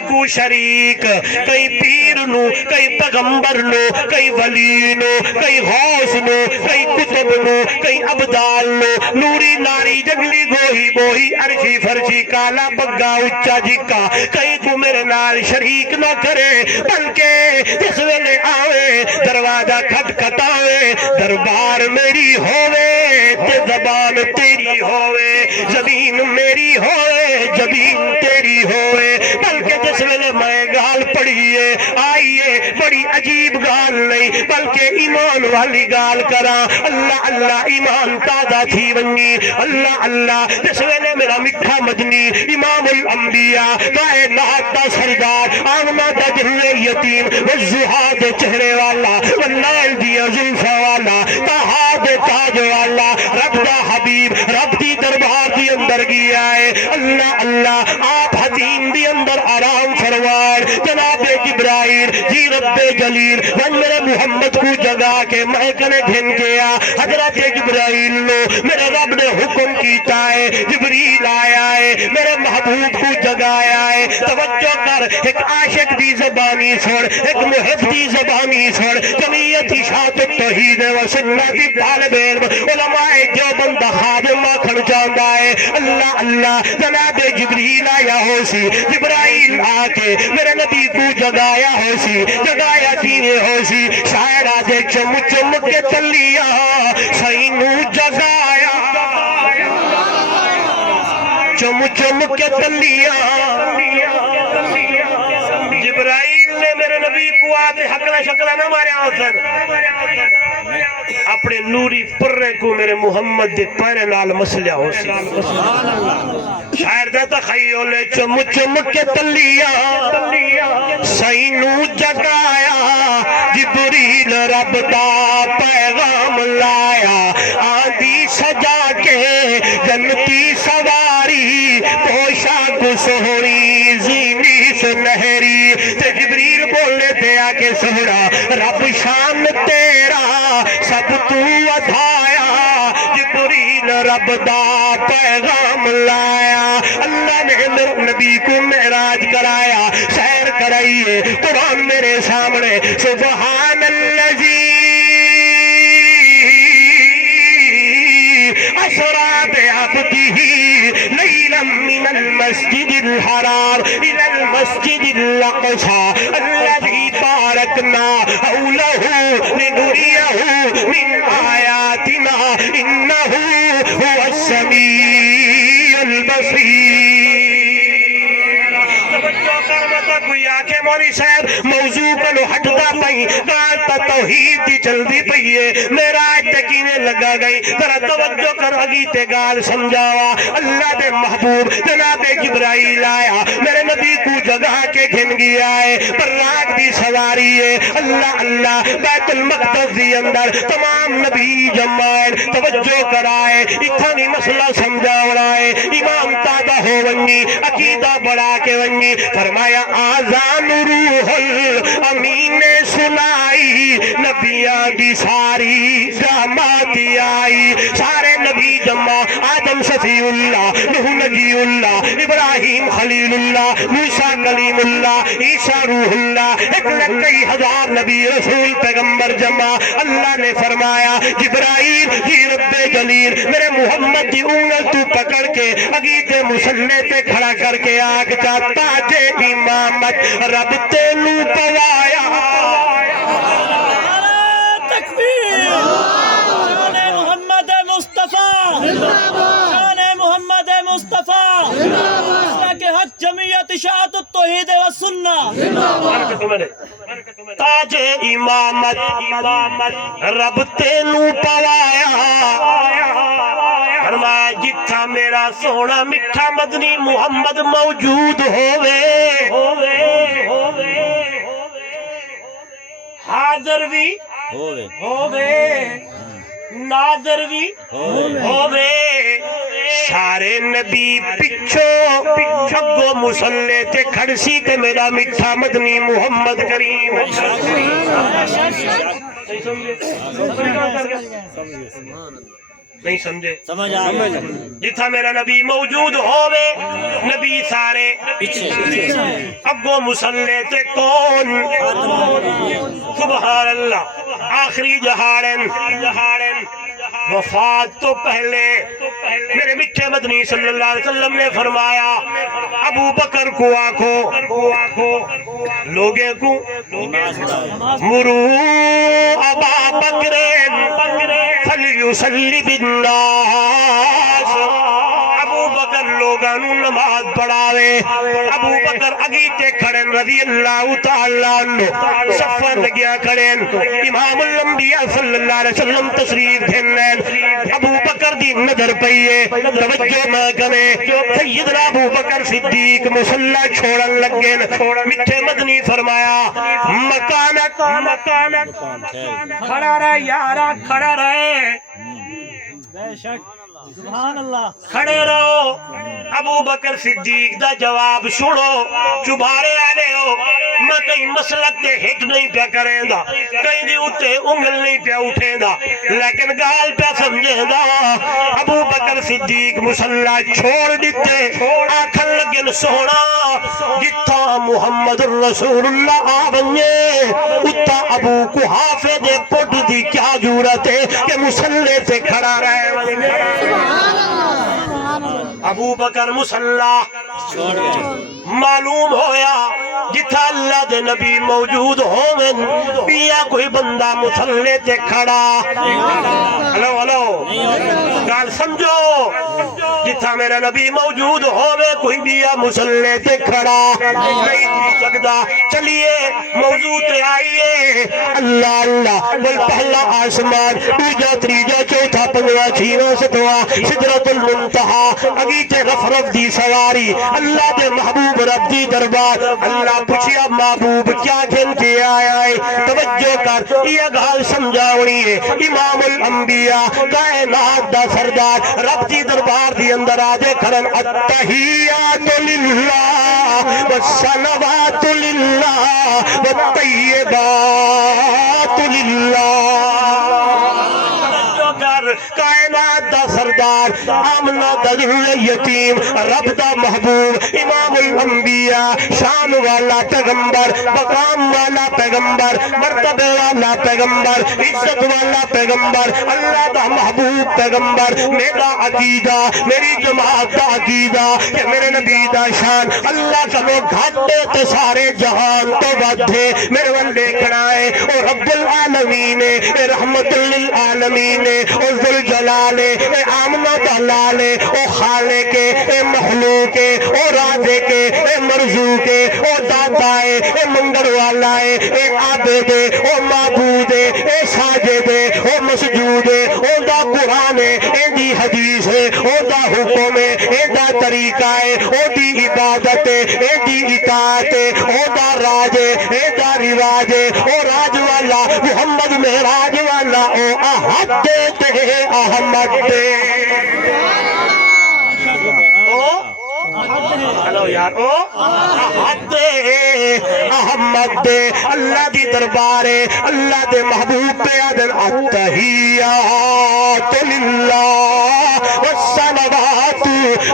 کو شریک کئی پیر نو کئی پیغمبر نو کئی ولی نو کئی غوث نو کئی کتب نو کئی عبدال نو نوری ناری جگلی گوہی بوہی عرشی فرشی کالا بگا اچھا جکا کئی کو میرے نال شریک نہ کرے بلکہ جس ویلے آوے دروازہ کھٹ کھٹاوے دربار میری ہووے تے زبان تیری ہووے زمین میری ہووے زمین تیری ہووے بلکہ جس ویلے میں گال پڑھیے آئیے بڑی عجیب گال نہیں بلکہ ایمان والی گال کرا اللہ اللہ ایمان تازہ تھی ونگی اللہ اللہ جس ویلے میرا مٹھا مدنی امام الانبیاء کائنات دا سردار آمنہ دا جلے یتیم والزہاد چہرے والا واللال دی زلفہ والا تہاد تاج والا رب دا حبیب رب دی دربار دی اندر گیا ہے اللہ اللہ آپ حتیم دی اندر آرام فرمائے جناب جبرائیل جی رب جلیل من میرے محمد کو جگا کے محکنے گھن کیا حضرت جبرائیل لو میرے رب نے حکم کیتا ہے جبریل آیا ہے میرے محبوب کو جگایا ہے توجہ کر ایک عاشق دی زبانی سن ایک محب دی زبانی سن جمعیت اشاعت التوحید و سنت طالب علم علماء جو بندہ خادم آکھن چاہتا ہے اللہ اللہ جناب جبریل آیا ہو سی جبرائیل آکے میرے نبی کو جگایا ہو سی جگایا دینے ہو سی شاعر آدھے چمک چمک کے تلیا سینو جگایا چمک چمک کے تلیا جبرائیل نے میرے نبی کو آدھے حقلہ شکلہ نہ مارے آسن اپنے نوری پرے کو میرے محمد دے پیرے نال مسلیا ہو سی شاعر دا تخیل چمک چمک کے تلیا سینو جگایا جبریل رب دا پیغام لایا آدھی سجا کے جنتی سواری پوشاک سہری زینی سنہری تے جبریل بولنے تے آکے سہرا رب شان تیرا سب تو ادھایا جبریل رب دا پیغام لایا اللہ نے میرے نبی کو معراج کرایا سیر کرائیے قرآن میرے سامنے سبحان اللذی اسرا بعبدہ لیلا من المسجد الحرام الى المسجد الاقصى الذي باركنا حوله لنريه من آياتنا اللہ انہ هو السمیع البصیر۔ توجہ کر متا کوئی آکے مولی صاحب موضوع کو ہٹدا پئی گانتا توحید دی چل دی پئی ہے میرا تکینے لگا گئی ذرا توجہ کر اگی تے گال سمجھاوا اللہ دے محبوب جناب جبرائیل آیا میرے نبی کو جگہ کے گھن گیا ہے پر راگ دی سواری ہے اللہ اللہ بیت المقدس دی اندر تمام نبی جمائن توجہ کرائے اتھانی مسئلہ سمجھاوڑا ہے امام تازہ ہو ونگی عقیدہ بڑھا کے ونگی فرمایا آزان روح الامین نے سنائی نبیاں دی ساری جماعتی آئی سارے نبی جمع آدم شفیع اللہ نوح نبی اللہ ابراہیم خلیل اللہ موسیٰ کلیم اللہ عیسیٰ روح اللہ 1,00,000 نبی رسول پیغمبر جمع اللہ نے فرمایا جبرائیل ہی رب جلیل میرے محمد دی انگل تو پکڑ کے اگیتے مسلح تے کھڑا کر کے آگ چاہتا جے امامت رب تینو پوایا تکبیر شان محمد مصطفیٰ شان محمد مصطفیٰ کہ حق جمعیت اشاعت التوحید و سنہ تاج امامت رب تینو پوایا فرمایا جتھا میرا سونا مٹھا مدنی محمد موجود ہووے حاضر بھی ہووے ناظر بھی ہووے سارے نبی پچھو اگو مسلے تے کھڑسی تے میرا مٹھا مدنی محمد کریم نہیں سمجھے جتھا میرا نبی موجود ہووے نبی سارے اگو مسلے تے کون سبحان اللہ آخری جہارن وفات تو پہلے میرے میٹھے مدنی صلی اللہ علیہ وسلم نے فرمایا ابو بکر کو آنکھو لوگے کو مرو ابا بکرین فلیسلی بالناس ابو بکر لوگانو نماز پڑھاوے ابو بکر اگیتے کھڑن رضی اللہ تعالیٰ عنہ صفر لگیا کھڑن امام الانبیاء صلی اللہ علیہ وسلم تشریف دھنن ابو بکر دی نظر پئیے توجہ نہ کرے سیدنا ابو بکر صدیق مسلح چھوڑن لگن میٹھے مدنی فرمایا مکانک کھڑا رہے یارا کھڑا رہے بے شک سبحان اللہ کھڑے رہو ابو بکر صدیق دا جواب سنو چبارے آنے ہو میں کہیں مسلک تے ہٹ نہیں پیا کریں دا کہیں دی اتے انگل نہیں پیا اٹھیں دا لیکن گال پیا سمجھیں دا ابو بکر صدیق مسلح چھوڑ دیتے آکھن لگن سونا جتا محمد الرسول اللہ آبنیے اتا ابو کو حافظ پٹ دی کیا جورت ہے کہ مسلح تے کھڑا رہے ابو بکر مسلح معلوم ہویا جتھا اللہ دے نبی موجود ہومن پیا کوئی بندہ مسلح تے کھڑا ہلو گال سمجھو جتھا میرا نبی موجود ہومن کوئی بیا مسلح تے کھڑا نہیں سکتا چلیے موضوع تے آئیے اللہ اللہ بل پہلا آسمان دوجا تریجا چوتھا پنجواں چھیواں ستواں سدرۃ المنتہا اگیتے رف رف دی سواری اللہ دے محبوب رب دی دربار اللہ پوچھیا محبوب کیا گھن کے آیا ہے توجہ کر یہ گال سمجھاونی ہے امام الانبیاء کائنات دا سردار رب دی دربار دی اندر آجے کھڑن التحیات للہ والصلوات للہ والطیبات للہ توجہ کر کائنات دا سردار آمنہ دا ذل یتیم رب دا محبوب امام الانبیاء شان والا پیغمبر مقام والا پیغمبر مرتبے والا پیغمبر عزت والا پیغمبر اللہ دا محبوب پیغمبر میرا عقیدہ میری جماعت دا عقیدہ کہ میرے نبی دا شان اللہ کا لوگ گھاٹے تے سارے جہان تو بدھے میرے والے کڑائے اور رب العالمین اے رحمت للعالمین اے ذوالجلال اے آمنہ دلال اے خالق اے مخلوق اے رازق اے مرزوق اے داتا اے منگر والا اے عابد اے معبود اے ساجد اے مسجود اے دا قرآن اے دی حدیث اے دا حکم اے دا طریقہ اے دی عبادت اے دی اطاعت اے دا راج اے دا رواج او راج والا محمد مہراج والا او احد تے احمد تے ہلو یار او احد احمد دے اللہ دی دربارے اللہ دے محبوب پہ آدن التحیات للہ والصلوات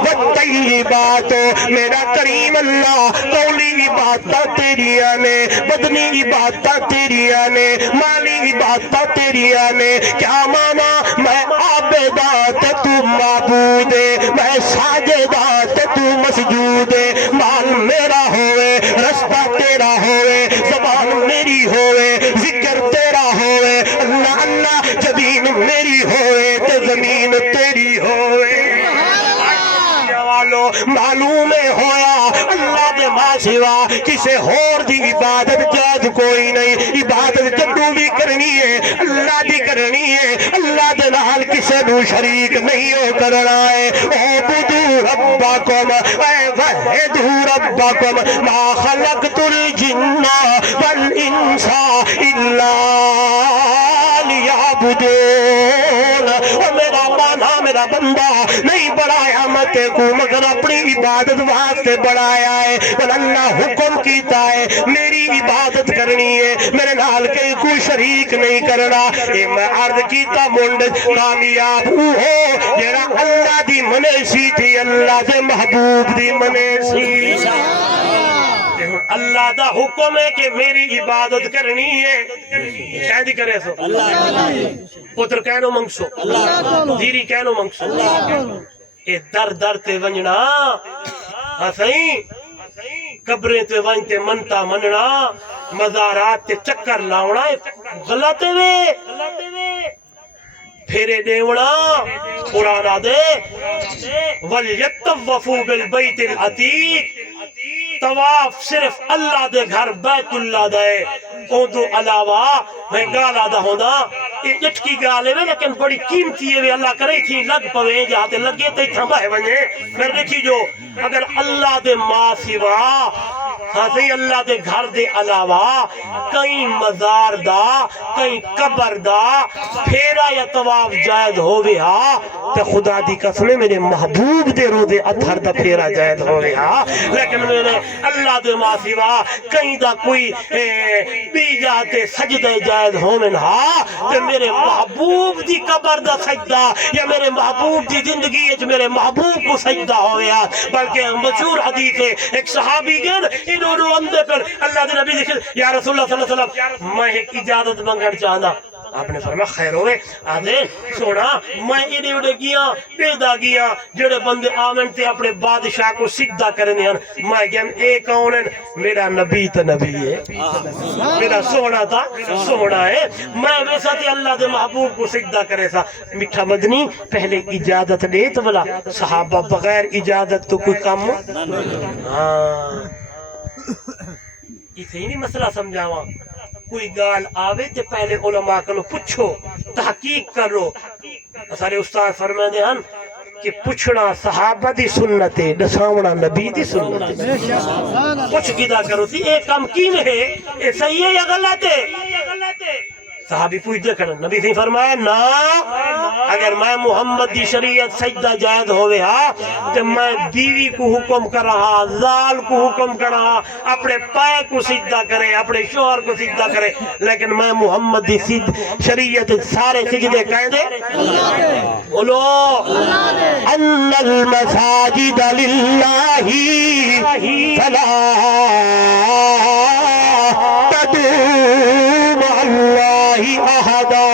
والطیبات میرا کریم اللہ قولی عبادت تیریاں نے بدنی عبادت تیریاں نے مالی عبادت تیریاں نے کیا مانا میں عابدات تو معبود میں ساجدات تو مسجود مال میرا ہوئے رستہ تیرا ہوئے زبان میری ہوئے ذکر تیرا ہوئے اللہ اللہ جبین میری ہوئے تے زمین تیری ہوئے معلوم ہویا اللہ دے ماں سوا کسے ہور دی عبادت جائز کوئی نہیں عبادت جدو بھی کرنی ہے اللہ دی کرنی ہے اللہ دے نال کسے نو شریک نہیں ہو کرنا ہے اعبدوا ربکم اے وحدوا ربکم ما خلقت الجن والانس الا لیعبدون میرا مانا میرا بندہ نہیں بڑھایا مت کو مگر اپنی عبادت واسطے بڑھایا ہے اللہ حکم کیتا ہے میری عبادت کرنی ہے میرے نال کہیں کوئی شریک نہیں کرنا اے میں عرض کیتا منڈ کامیاب ہو جیڑا اللہ دی منیسی تھی اللہ دے محبوب دی منیسی اللہ دا حکم ہے کہ میری عبادت کرنی ہے کہہ دی کرے سو پتر کہنو منگسو دیری کہنو منگسو اے در در تے ونجنا ہسائیں قبریں تے ونجتے منتا مننا مزارات تے چکر لاؤنا غلطے وے پھیرے دیونا قرآن دے وَلْيَتَّوَّفُوا بِالْبَيْتِ الْعَتِيقِ طواف صرف اللہ دے گھر بیت اللہ دے اندو علاوہ میں گالا دا ہونا اٹ کی گالے میں لیکن بڑی قیمتی ہے اللہ کرے تھی لگ پوے جاتے لگے تے تھمبائے ونجے پھر دیکھی جو اگر اللہ دے ماں سوا ہاں اللہ دے گھر دے علاوہ کہیں مزار دا کہیں قبر دا پھیرا یا طواف جائز ہوئے ہاں تے خدا دی قسمیں میرے محبوب دے رو دے اتھر دا پھیرا جائز ہوئے ہاں لیکن میں نے اللہ دے ماں سوا کہیں دا کوئی بھی جاتے سجدہ جائز ہومن ہاں تے میرے محبوب دی قبر دا سجدہ یا میرے محبوب دی زندگی ہے جو میرے محبوب کو سجدہ ہویا بلکہ مشہور حدیث ہے ایک صحابی گن انہوں نے اندے پر اللہ دے نبی ذکر یا رسول اللہ صلی اللہ علیہ وسلم میں ایک اجازت منگن چاہنا آپ نے فرمایا خیر ہوئے آدھے سونا میں انہیں اڑے گیا پیدا گیا جڑے بندے آمن تے اپنے بادشاہ کو سجدہ کرنے ہیں میں کہم ایک آنن میرا نبی تا نبی ہے میرا سونا تا سونا ہے میں ویسا تے اللہ دے محبوب کو سجدہ کرے سا مٹھا مدنی پہلے اجازت لیت بلا صحابہ بغیر اجازت تو کوئی کام ہاں اسے ہی نہیں مسئلہ سمجھاواں کوئی گال آوے تے پہلے علماء کو پوچھو تحقیق کرو سارے استاد فرمائے دے ہن کہ پوچھنا صحابہ دی سنت ہے دساونا نبی دی سنت ہے پوچھ گدا کرو تھی ایک کام کی میں ہے اے صحیح ہے یا غلط ہے صحابی پوچھتے کھڑے نبی سے فرمایا نا اگر میں محمد دی شریعت سجدہ جائز ہوئے تو میں بیوی کو حکم کر رہا زال کو حکم کر رہا اپنے پائے کو سجدہ کرے اپنے شوہر کو سجدہ کرے لیکن میں محمد دی شریعت سارے سجدے کہیں دے بولو ان المساجد للہ فلا تدعو مع اللہ احدا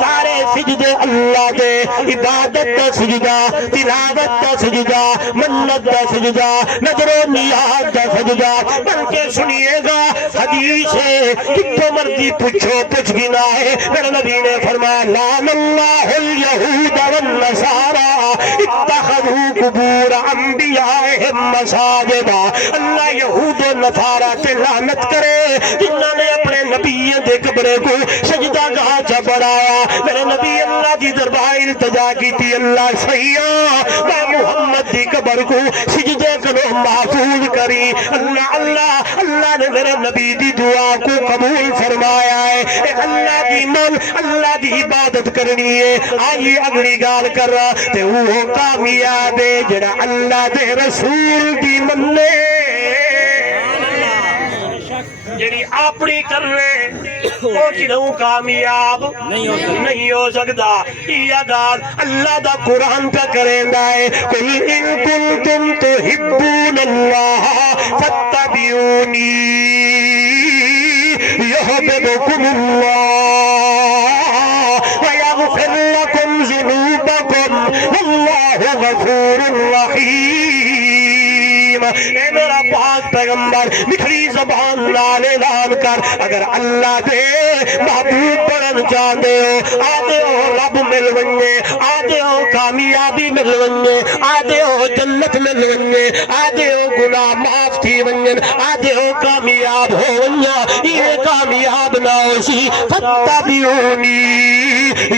سارے سجدے اللہ دے عبادت دا سجدہ تلاوت دا سجدہ منت دا سجدہ نظر و نیاز دا سجدہ بلکہ سنیے گا حدیث ہے کتوں مرضی پوچھو پوچھ گنا ہے میرے نبی نے فرمایا لعن اللہ الیہود والنصارى اتخذوا قبور انبیائہم مساجدا اللہ یہود و نصارہ سے لعنت کرے جنہوں نے اپنے نبی دے قبرے کو سجدہ گاہ چا بڑھایا میرے نبی اللہ دی دربار التجا کی تھی اللہ سیاں میں محمد دی قبر کو سجدے کرو محفوظ کری اللہ اللہ اللہ نے میرے نبی دی دعا کو قبول فرمایا ہے ایک اللہ دی من اللہ دی عبادت کرنی ہے آئیے اگلی گال کر رہا تے وہ کامیاب ہے جڑا اللہ دے رسول دی مننے جڑی اپنی کر رہے وہ کنہوں کامیاب نہیں ہو سکتا یہ گال اللہ دا قرآن کا کریں دائے قل ان کنتم تحبون اللہ فاتبعونی یحببکم اللہ ویغفر لکم ذنوبکم واللہ غفور رحیم اے میرا پاک پیغمبر مٹھڑی زبان لال اعلان کر اگر اللہ دے محبوب بڑھن چاہتے ہو آدھے ہو رب مل ونجے آدھے ہو کامیابی مل ونجے آدھے ہو جنت مل ونجے آدھے ہو گناہ معاف تھی ونجن آدھے ہو کامیاب ہو ونجا یہ کامیاب نہ ہو سی فتبعونی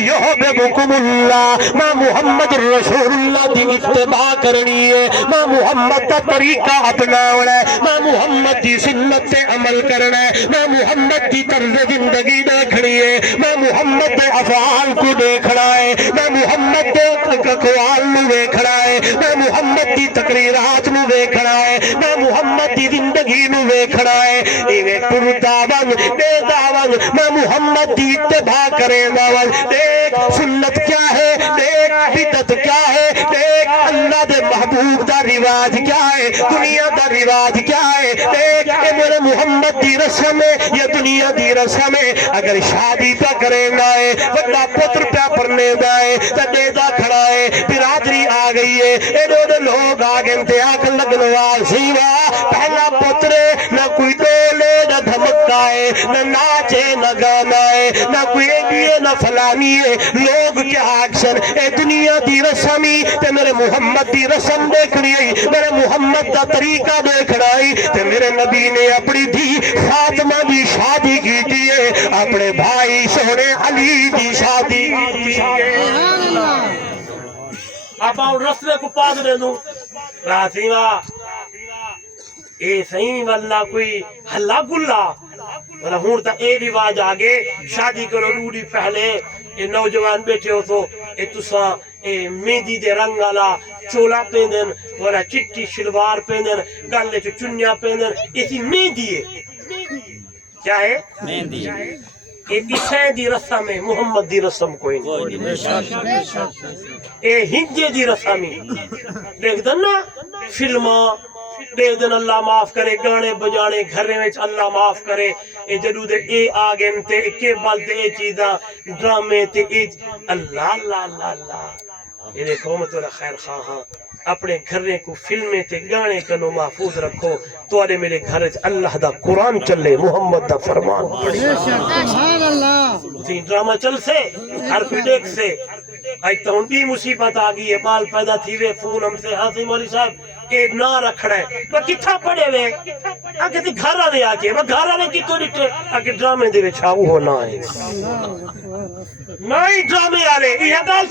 یحببکم اللہ میں محمد رسول اللہ دی اتباع کرنی ہے میں محمد کا طریقہ اپناونا ہے میں محمد دی سنت سے عمل کرنا ہے میں محمد دی طرز زندگی دیکھنی ہے میں محمد دے افعال کو دیکھنا ہے میں محمد دے اقوال نو دیکھنا ہے میں محمد دی تقریرات نو دیکھنا ہے میں محمد دی زندگی نو دیکھنا ہے ایویں پرداون بے داون میں محمد دی اتباع کریں داون دیکھ سنت کیا ہے دیکھ بدعت کیا ہے دیکھ اللہ دے محبوب دا رواج کیا ہے دنیا دا رواج کیا ہے دیکھ اے میرے محمد دی رسم ہے یا دنیا دی رسم ہے اگر شادی پہ کریں گا ہے بڑا پتر پہ پرنے دا ہے تدے دا کھڑا ہے برادری آ گئی ہے اے دو لوگ آگے انتیاک لگنوا سیوا پہلا پتر نہ کوئی دولے نہ دھمکا ہے نہ ناچے نہ گانا ہے نہ کوئی ایڈیے نہ فلانی ہے لوگ کیا ایکشن اے دنیا دی رسمی تے میرے محمد دی رسم دیکھنی ہے میرے محمد دا طریقہ دیکھنا ہے تے میرے نبی نے اپنی دی فاطمہ دی شادی کی دیئے اپنے بھائی سونے علی دی شادی کی آپ آؤ رسلے کو پاک دے دوں راسیوہ اے صحیح واللہ کوئی حلہ گلہ والا ہون تا اے رواج آگے شادی کرو روڑی پہلے اے نوجوان بیٹھے ہو تو اے تسا اے میدی دے رنگ والا چولا پیندن والا چٹی شلوار پیندن گلے چو چنیا پیندن اسی میدی ہے کیا ہے؟ میدی اے دیسیں دی رسم ہے محمد دی رسم کوئی نہیں اے ہنجے دی رسمی دیکھ دن نا فلمہ دیکھ دن اللہ معاف کرے گانے بجانے گھرے میں اللہ معاف کرے اے جدو دے اے آگن تے اے بال تے اے چیزاں ڈرامے تے اے اللہ اللہ اللہ اللہ یہ دیکھو مطلع خیر خواہاں اپنے گھرے کو فلمیں تے گانے کنو محفوظ رکھو تو آرے میرے گھر اللہ دا قرآن چلے محمد دا فرمان پڑھے ڈرامہ چل سے ہر کوئی دیکھ سے آئی تو ان بھی مصیبت آگئی ہے بال پیدا تھی وے فون ہم سے حاضر مولی صاحب اے نہ رکھ رہے وہ کتھا پڑھے وے آگے تھی گھر آنے آگے وہ گھر آنے کی تو ڈٹے آگے ڈرامے دے وے چھاو ہونا ہے نہیں ڈرامے والے یہ گل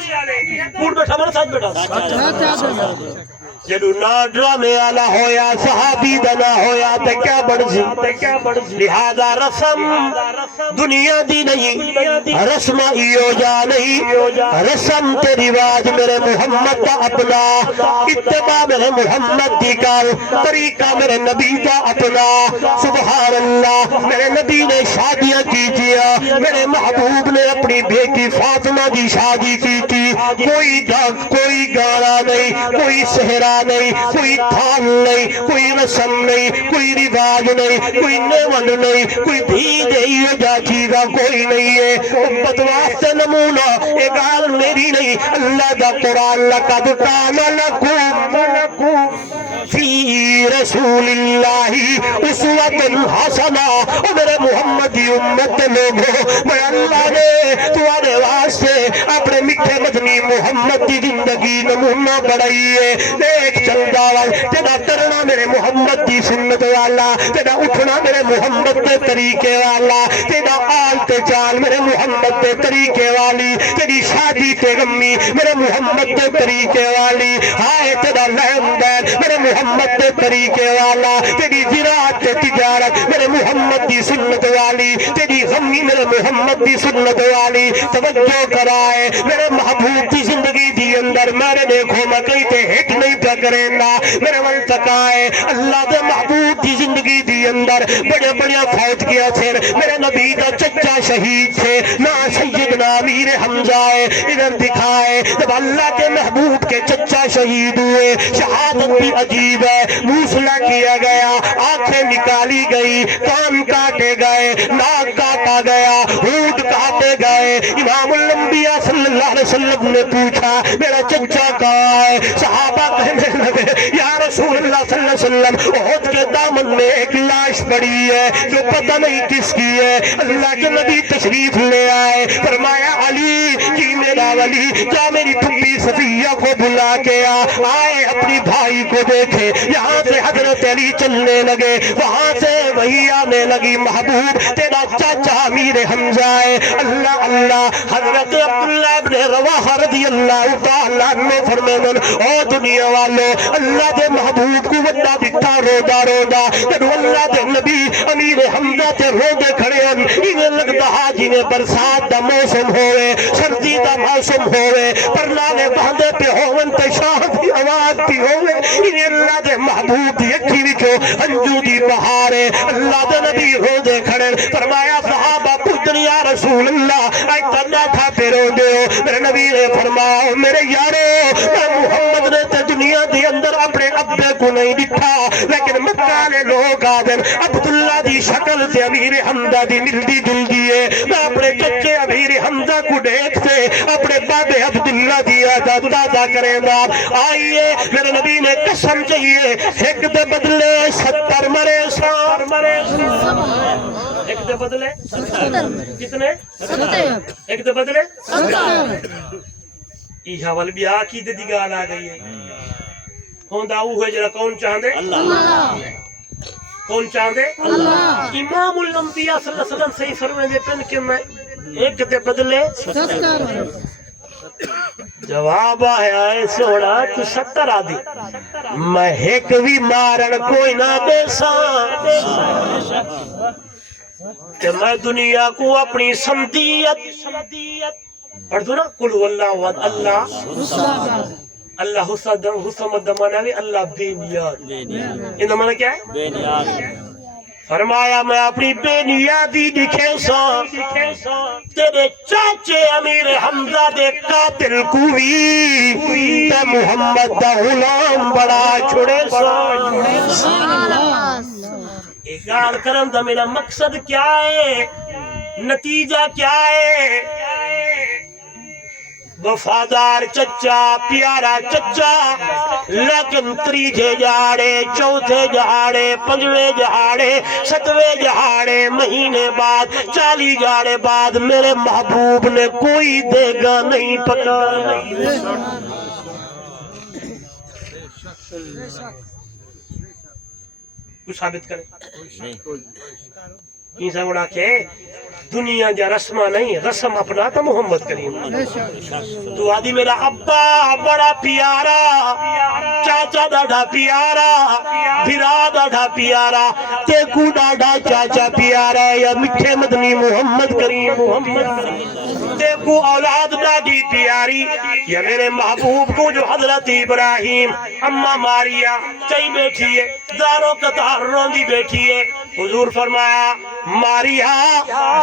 پور بیٹھا من سچ بیٹھا جدو نہ ڈرامے والا ہویا صحابی دا نہ ہویا تے کیا بڑھ سی لہذا رسم دنیا دی نہیں رسم ایو جا نہیں رسم تے رواج میرے محمد دا اپنا اتباع میرے محمد دی کر طریقہ میرے نبی دا اپنا سبحان اللہ میرے نبی نے شادیاں کی جیا میرے محبوب نے اپنی بیٹی فاطمہ دی شادی کی تھی کوئی ڈھک کوئی گانا نہیں کوئی صحرا نہیں کوئی تھان نہیں کوئی رسم نہیں کوئی رواج نہیں کوئی نیوند نہیں کوئی دھی دئی جا چیزا کوئی نہیں ہے امت واسطے نمونہ ایک آل میری نہیں اللہ دا قرآن لقد کان لکم فی رسول اللہ اسوۃ حسنہ اور میرے محمد دی امت لوگوں میں اللہ نے تمہارے واسطے اپنے میٹھے مدنی محمد دی زندگی نمونہ بڑھائی ہے ایک چلدا وال تیرا کرنا میرے محمد دی سنت والا تیرا اٹھنا میرے محمد دے طریقے والا تیرا آل تے چال میرے محمد دے طریقے والی تیری شادی تے غمی میرے محمد دے طریقے والی ہائے تیرا لہن دین میرے محمد دے طریقے والا تیری زراعت تے تجارت میرے محمد دی سنت والی تیری غمی میرے محمد دی سنت والی توجہ کرائے میرے محبوب دی زندگی دی اندر میرے دیکھو میں کہیں تے ہٹ نہیں پہ کریں گا میرے والتقائے اللہ دے محبوب دی زندگی دی اندر بڑے بڑے فوت کیا تھے میرے نبی دا چچا شہید تھے نا سیدنا امیر حمزہ ادھر دکھائے جب اللہ کے محبوب کے چچا شہید ہوئے شہادت بھی عجیب ہے موسلا کیا گیا آنکھیں نکالی گئی کان کاٹے گئے ناک کاٹا گیا ہونٹ کاٹے گئے امام الانبیاء صلی اللہ علیہ وسلم نے پوچھا میرا چچا کہاں ہے صحابہ کہنے لگے یا رسول اللہ صلی اللہ علیہ وسلم احد کے دامن میں ایک لاش پڑی ہے جو پتہ نہیں کس کی ہے اللہ کے نبی تشریف لے آئے فرمایا علی جی میرا ولی جا میری پھپھی صفیہ کو بلا کے آئے اپنی بھائی کو دیکھے یہاں سے حضرت علی چلنے لگے وہاں سے وہی آنے لگی محبوب تیرا چاچا امیر حمزہ ہے اللہ اللہ حضرت عبداللہ ابن رواحہ رضی اللہ تعالیٰ عنہ فرمائن او دنیا والوں اللہ دے محبوب کو وڈا دکھا رودا رودا جب اللہ دے نبی امیر حمزہ تے رودے کھڑے ہیں انہیں لگتا حاجی نے برسات دا موسم ہوئے سردی دا موسم ہوئے پرنانے باندھے پہ ہوون تے شاہ دی آواز بھی ہوئے انہیں اللہ دے محبوب دی اکھی وچو انجو دی بہارے اللہ دے نبی رودے کھڑے فرمایا صحابہ پوچھن یا رسول اللہ آئی تنہ تھا پہ رودے ہو میرے نبی نے فرمایا میرے یارو میں محمد نے تے دنیا دی اندر اپنے ابے کو نہیں دکھا لیکن مکہ نے لوگ آدن عبداللہ دی شکل سے امیر حمزہ دی ملدی جلدی ہے میں اپنے چچے امیر حمزہ کو دیکھ سے اپنے بابے عبداللہ دی آزاد تازہ کریں گا آئیے میرے نبی نے قسم چاہیے ایک دے بدلے 70 مرے سار ایک دے بدلے کتنے ایک دے بدلے یہ حوال بھی آقید دی گال آ گئی ہے ہوندہ اوہ جرہ کون چاہندے اللہ کون چاہندے اللہ امام الانبیاء صلی اللہ علیہ وسلم صحیح فرمائے دے پن کہ میں ایک دے بدلے جواب آیا ہے سوڑا تو 70 آدھی میں ایک بھی مارن کوئی نہ دے سان کہ میں دنیا کو اپنی سمدیت پڑھ دو نا قل واللہ وعد اللہ اللہ حسم الدمانوی اللہ بے نیاد ان دمانہ کیا ہے؟ بے نیاد فرمایا میں اپنی بے نیادی دکھے سا تیرے چاچے امیر حمزہ دے قاتل کوئی تے محمد دا غلام بڑا چھڑے سا ایک گال کرم دا میرا مقصد کیا ہے نتیجہ کیا ہے وفادار چچا پیارا چچا لیکن تریجے جہاڑے چوتھے جہاڑے پنجوے جہاڑے ستوے جہاڑے مہینے بعد 40 جہاڑے بعد میرے محبوب نے کوئی دیگا نہیں پکا کچھ ثابت کرے ایسا اڑا کے دنیا جا رسمہ نہیں رسم اپنا تھا محمد کریم تو آدھی میرا ابا بڑا پیارا چاچا ڈاڈا پیارا بھرا ڈاڈا پیارا تیکو ڈاڈا چاچا پیارا یا مٹھے مدنی محمد کریم تیکو اولاد ڈاڈی پیاری یا میرے محبوب کو جو حضرت ابراہیم اماں ماریا چاہی بیٹھی ہے داروں قطار روندی بیٹھی ہے حضور فرمایا ماریا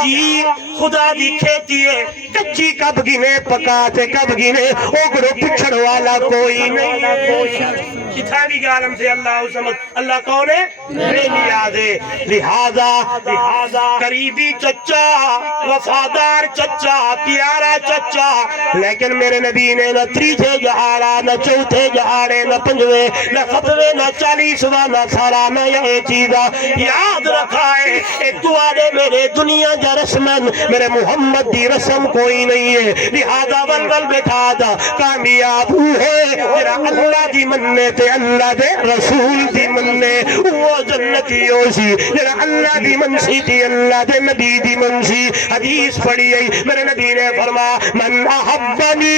جی خدا دی کھیتی ہے کچی کب گنے پکاتے کب گنے اوگڑو پچھڑ والا کوئی نہیں کتھا بھی گالم سے اللہ سمجھ اللہ کون ہے میری یاد ہے لہذا قریبی چچا وفادار چچا پیارا چچا لیکن میرے نبی نے نہ تریجے جہارا نہ چوتھے جہارے نہ پنجوے نہ فتوے نہ 40واں نہ سارا نہ یہ چیزا یاد رکھا ہے ایک دوارے میرے دنیا جا رسمن میرے محمد دی رسم کوئی نہیں ہے لہذا ولول بیٹھا دا کامیاب ہے جرا اللہ دی مننے تے اللہ دے رسول دی مننے وہ جنتی ہوسی جرا اللہ دی منسی تے اللہ دے نبی دی منسی حدیث پڑھی ہے میرے نبی نے فرما من احبنی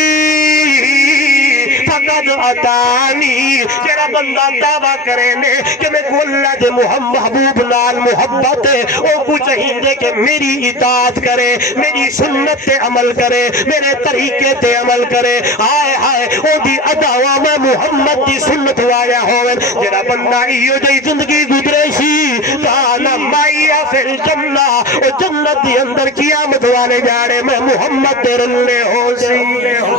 فقد اتانی جرا بندہ دعویٰ کرے نے کہ میں کو اللہ دے محبوب نال محبت ہے او کو چاہیے کہ میری اطاعت کرے میری سنت تے عمل کرے میرے طریقے تے عمل کرے آئے آئے او دی اداوا میں محمد دی سنت وایا ہوئے جرا بندہ ایو جائی زندگی گزرے سی کانا مائیا فی الجنہ او جنت دی اندر قیامت والے جاڑے میں محمد تے رلے ہو سلے ہو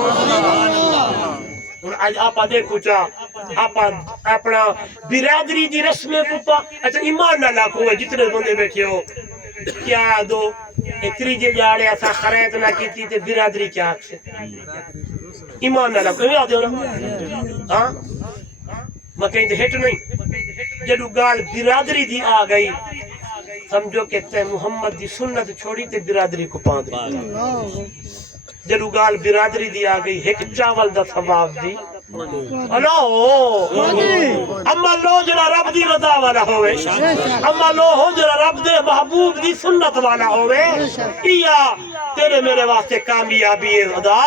آج آپا دیکھو چاہ آپا اپنا برادری دی رسم پوپا اچھا ایمان نہ لاکھو ہے جتنے بندے بیٹھے ہو کیا دو تریجے جاڑے ایسا خرید نہ کیتی تے برادری کیا حق سے ایمان نہ لاکھو ہے آتے ہو نا ہاں میں کہیں تے ہٹ نہیں جدو گال برادری دی آ گئی سمجھو کہ تے محمد دی سنت چھوڑی تے برادری کو پاندھ جدو گال برادری دی آ گئی ایک چاول دا ثواب دی اما لو جڑا رب دی رضا والا ہوئے اما لو ہو جڑا رب دے محبوب دی سنت والا ہوئے یا تیرے میرے واسطے کامیابی خدا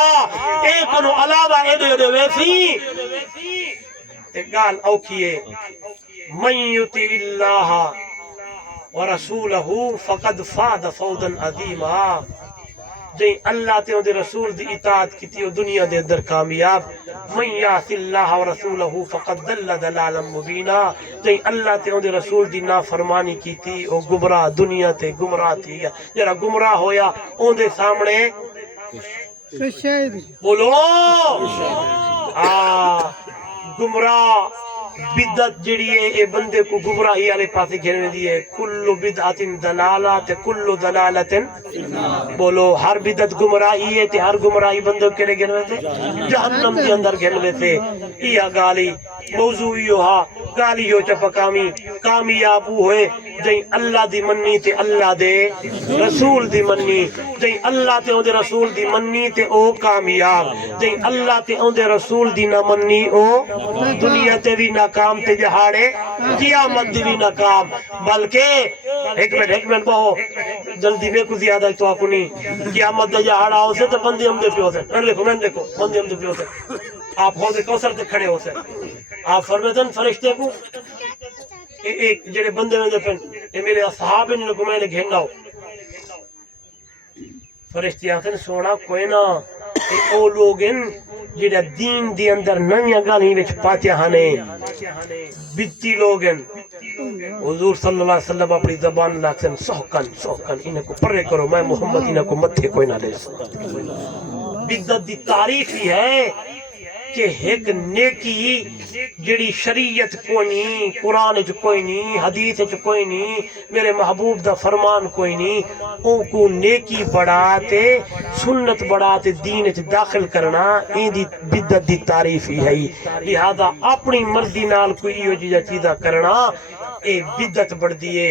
ایک انو علاوہ ایڈے ویسی ایک گال اوکیے من یطیع اللہ ورسولہ فقد فاز فوزا عظیما جائیں اللہ تے دے رسول دی اطاعت کیتی او دنیا دے اندر کامیاب من یعص اللہ ورسولہ فقد ضل ضلالا مبینا جائیں اللہ تے دے رسول دی نافرمانی کیتی او گمراہ دنیا تے گمراہ تھی گیا جرا گمراہ ہویا اون دے سامنے بولو گمراہ بدعت جڑی ہے اے بندے کو گمراہی والے پاسے گھیرنے دی ہے کل بدعت دلالت کل دلالت بولو ہر بدعت گمراہی ہے تے ہر گمراہی بندے کے لے گھیرنے سے جہنم کے اندر گھیرنے سے یہ گالی موضوع یوہا گالی ہو چپکامی کامیاب ہوئے جائیں اللہ دی منی تے اللہ دے رسول دی منی جائیں اللہ تے دے رسول دی منی تے او کامیاب جائیں اللہ تے دے رسول دی نہ منی او دنیا تے بھی ناکام تے جہاڑے قیامت دی بھی ناکام بلکہ ایک منٹ بہو جلدی میں کو زیادہ تو آپ نہیں قیامت دا جہاڑا ہو سے تو بندی ہم دے پیو سے میں لکھو بندی ہم دے پیو سے آپ ہو دے کوثر تے کھڑے ہو سے آپ فرمیدن فرشتے کو ایک جڑے بندے میں دفن اے میرے اصحاب ان کو میں نے گھنگا ہو فرشتے آتن سونا کوئی نہ او لوگ ان جڑا دین دی اندر ننیا گالی وچ پاتیانے بیتی لوگ ان حضور صلی اللہ علیہ وسلم اپنی زبان لاکسن سوکن انہیں کو پرے کرو میں محمد انہیں کو متھے کوئی نہ لے بدعت دی تعریف ہی ہے کہ ایک نیکی جڑی شریعت کوئی نہیں قرآن چ کوئی نہیں حدیث چ کوئی نہیں میرے محبوب دا فرمان کوئی نہیں او کو نیکی بڑھاتے سنت بڑھاتے دین چ داخل کرنا این دی بدعت دی تعریف ہی ہے لہذا اپنی مرضی نال کوئی یہ جیجا چیزا کرنا اے بدعت بڑھ دیئے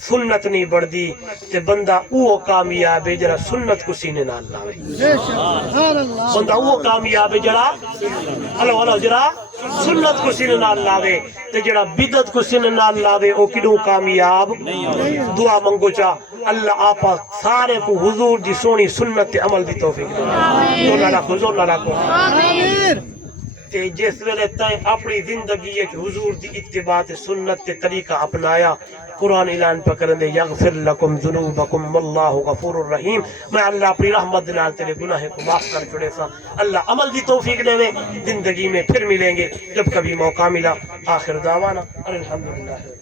سنت نہیں بڑھ دی تے بندہ اوہ کامیاب ہے جرا سنت کو سینے نال لاوے بندہ اوہ کامیاب ہے جرا ہلو جرا سنت کو سن نال لاوے تے جڑا بدعت کو سن نال لاوے او کڈو کامیاب دعا منگو چا اللہ آپا سارے کو حضور دی سونی سنت تے عمل دی توفیق دے تو نہ رکھو زور نہ رکھو تے جس ویلے تائیں اپنی زندگی ایک حضور دی اتباع تے سنت تے طریقہ اپنایا قرآن اعلان پکرن دے یغفر لکم ذنوبکم واللہ غفور الرحیم میں اللہ اپنی رحمت نال تیرے گناہ کو معاف کر چھوڑے سا اللہ عمل دی توفیق دے زندگی میں پھر ملیں گے جب کبھی موقع ملا آخر دعوانا الحمدللہ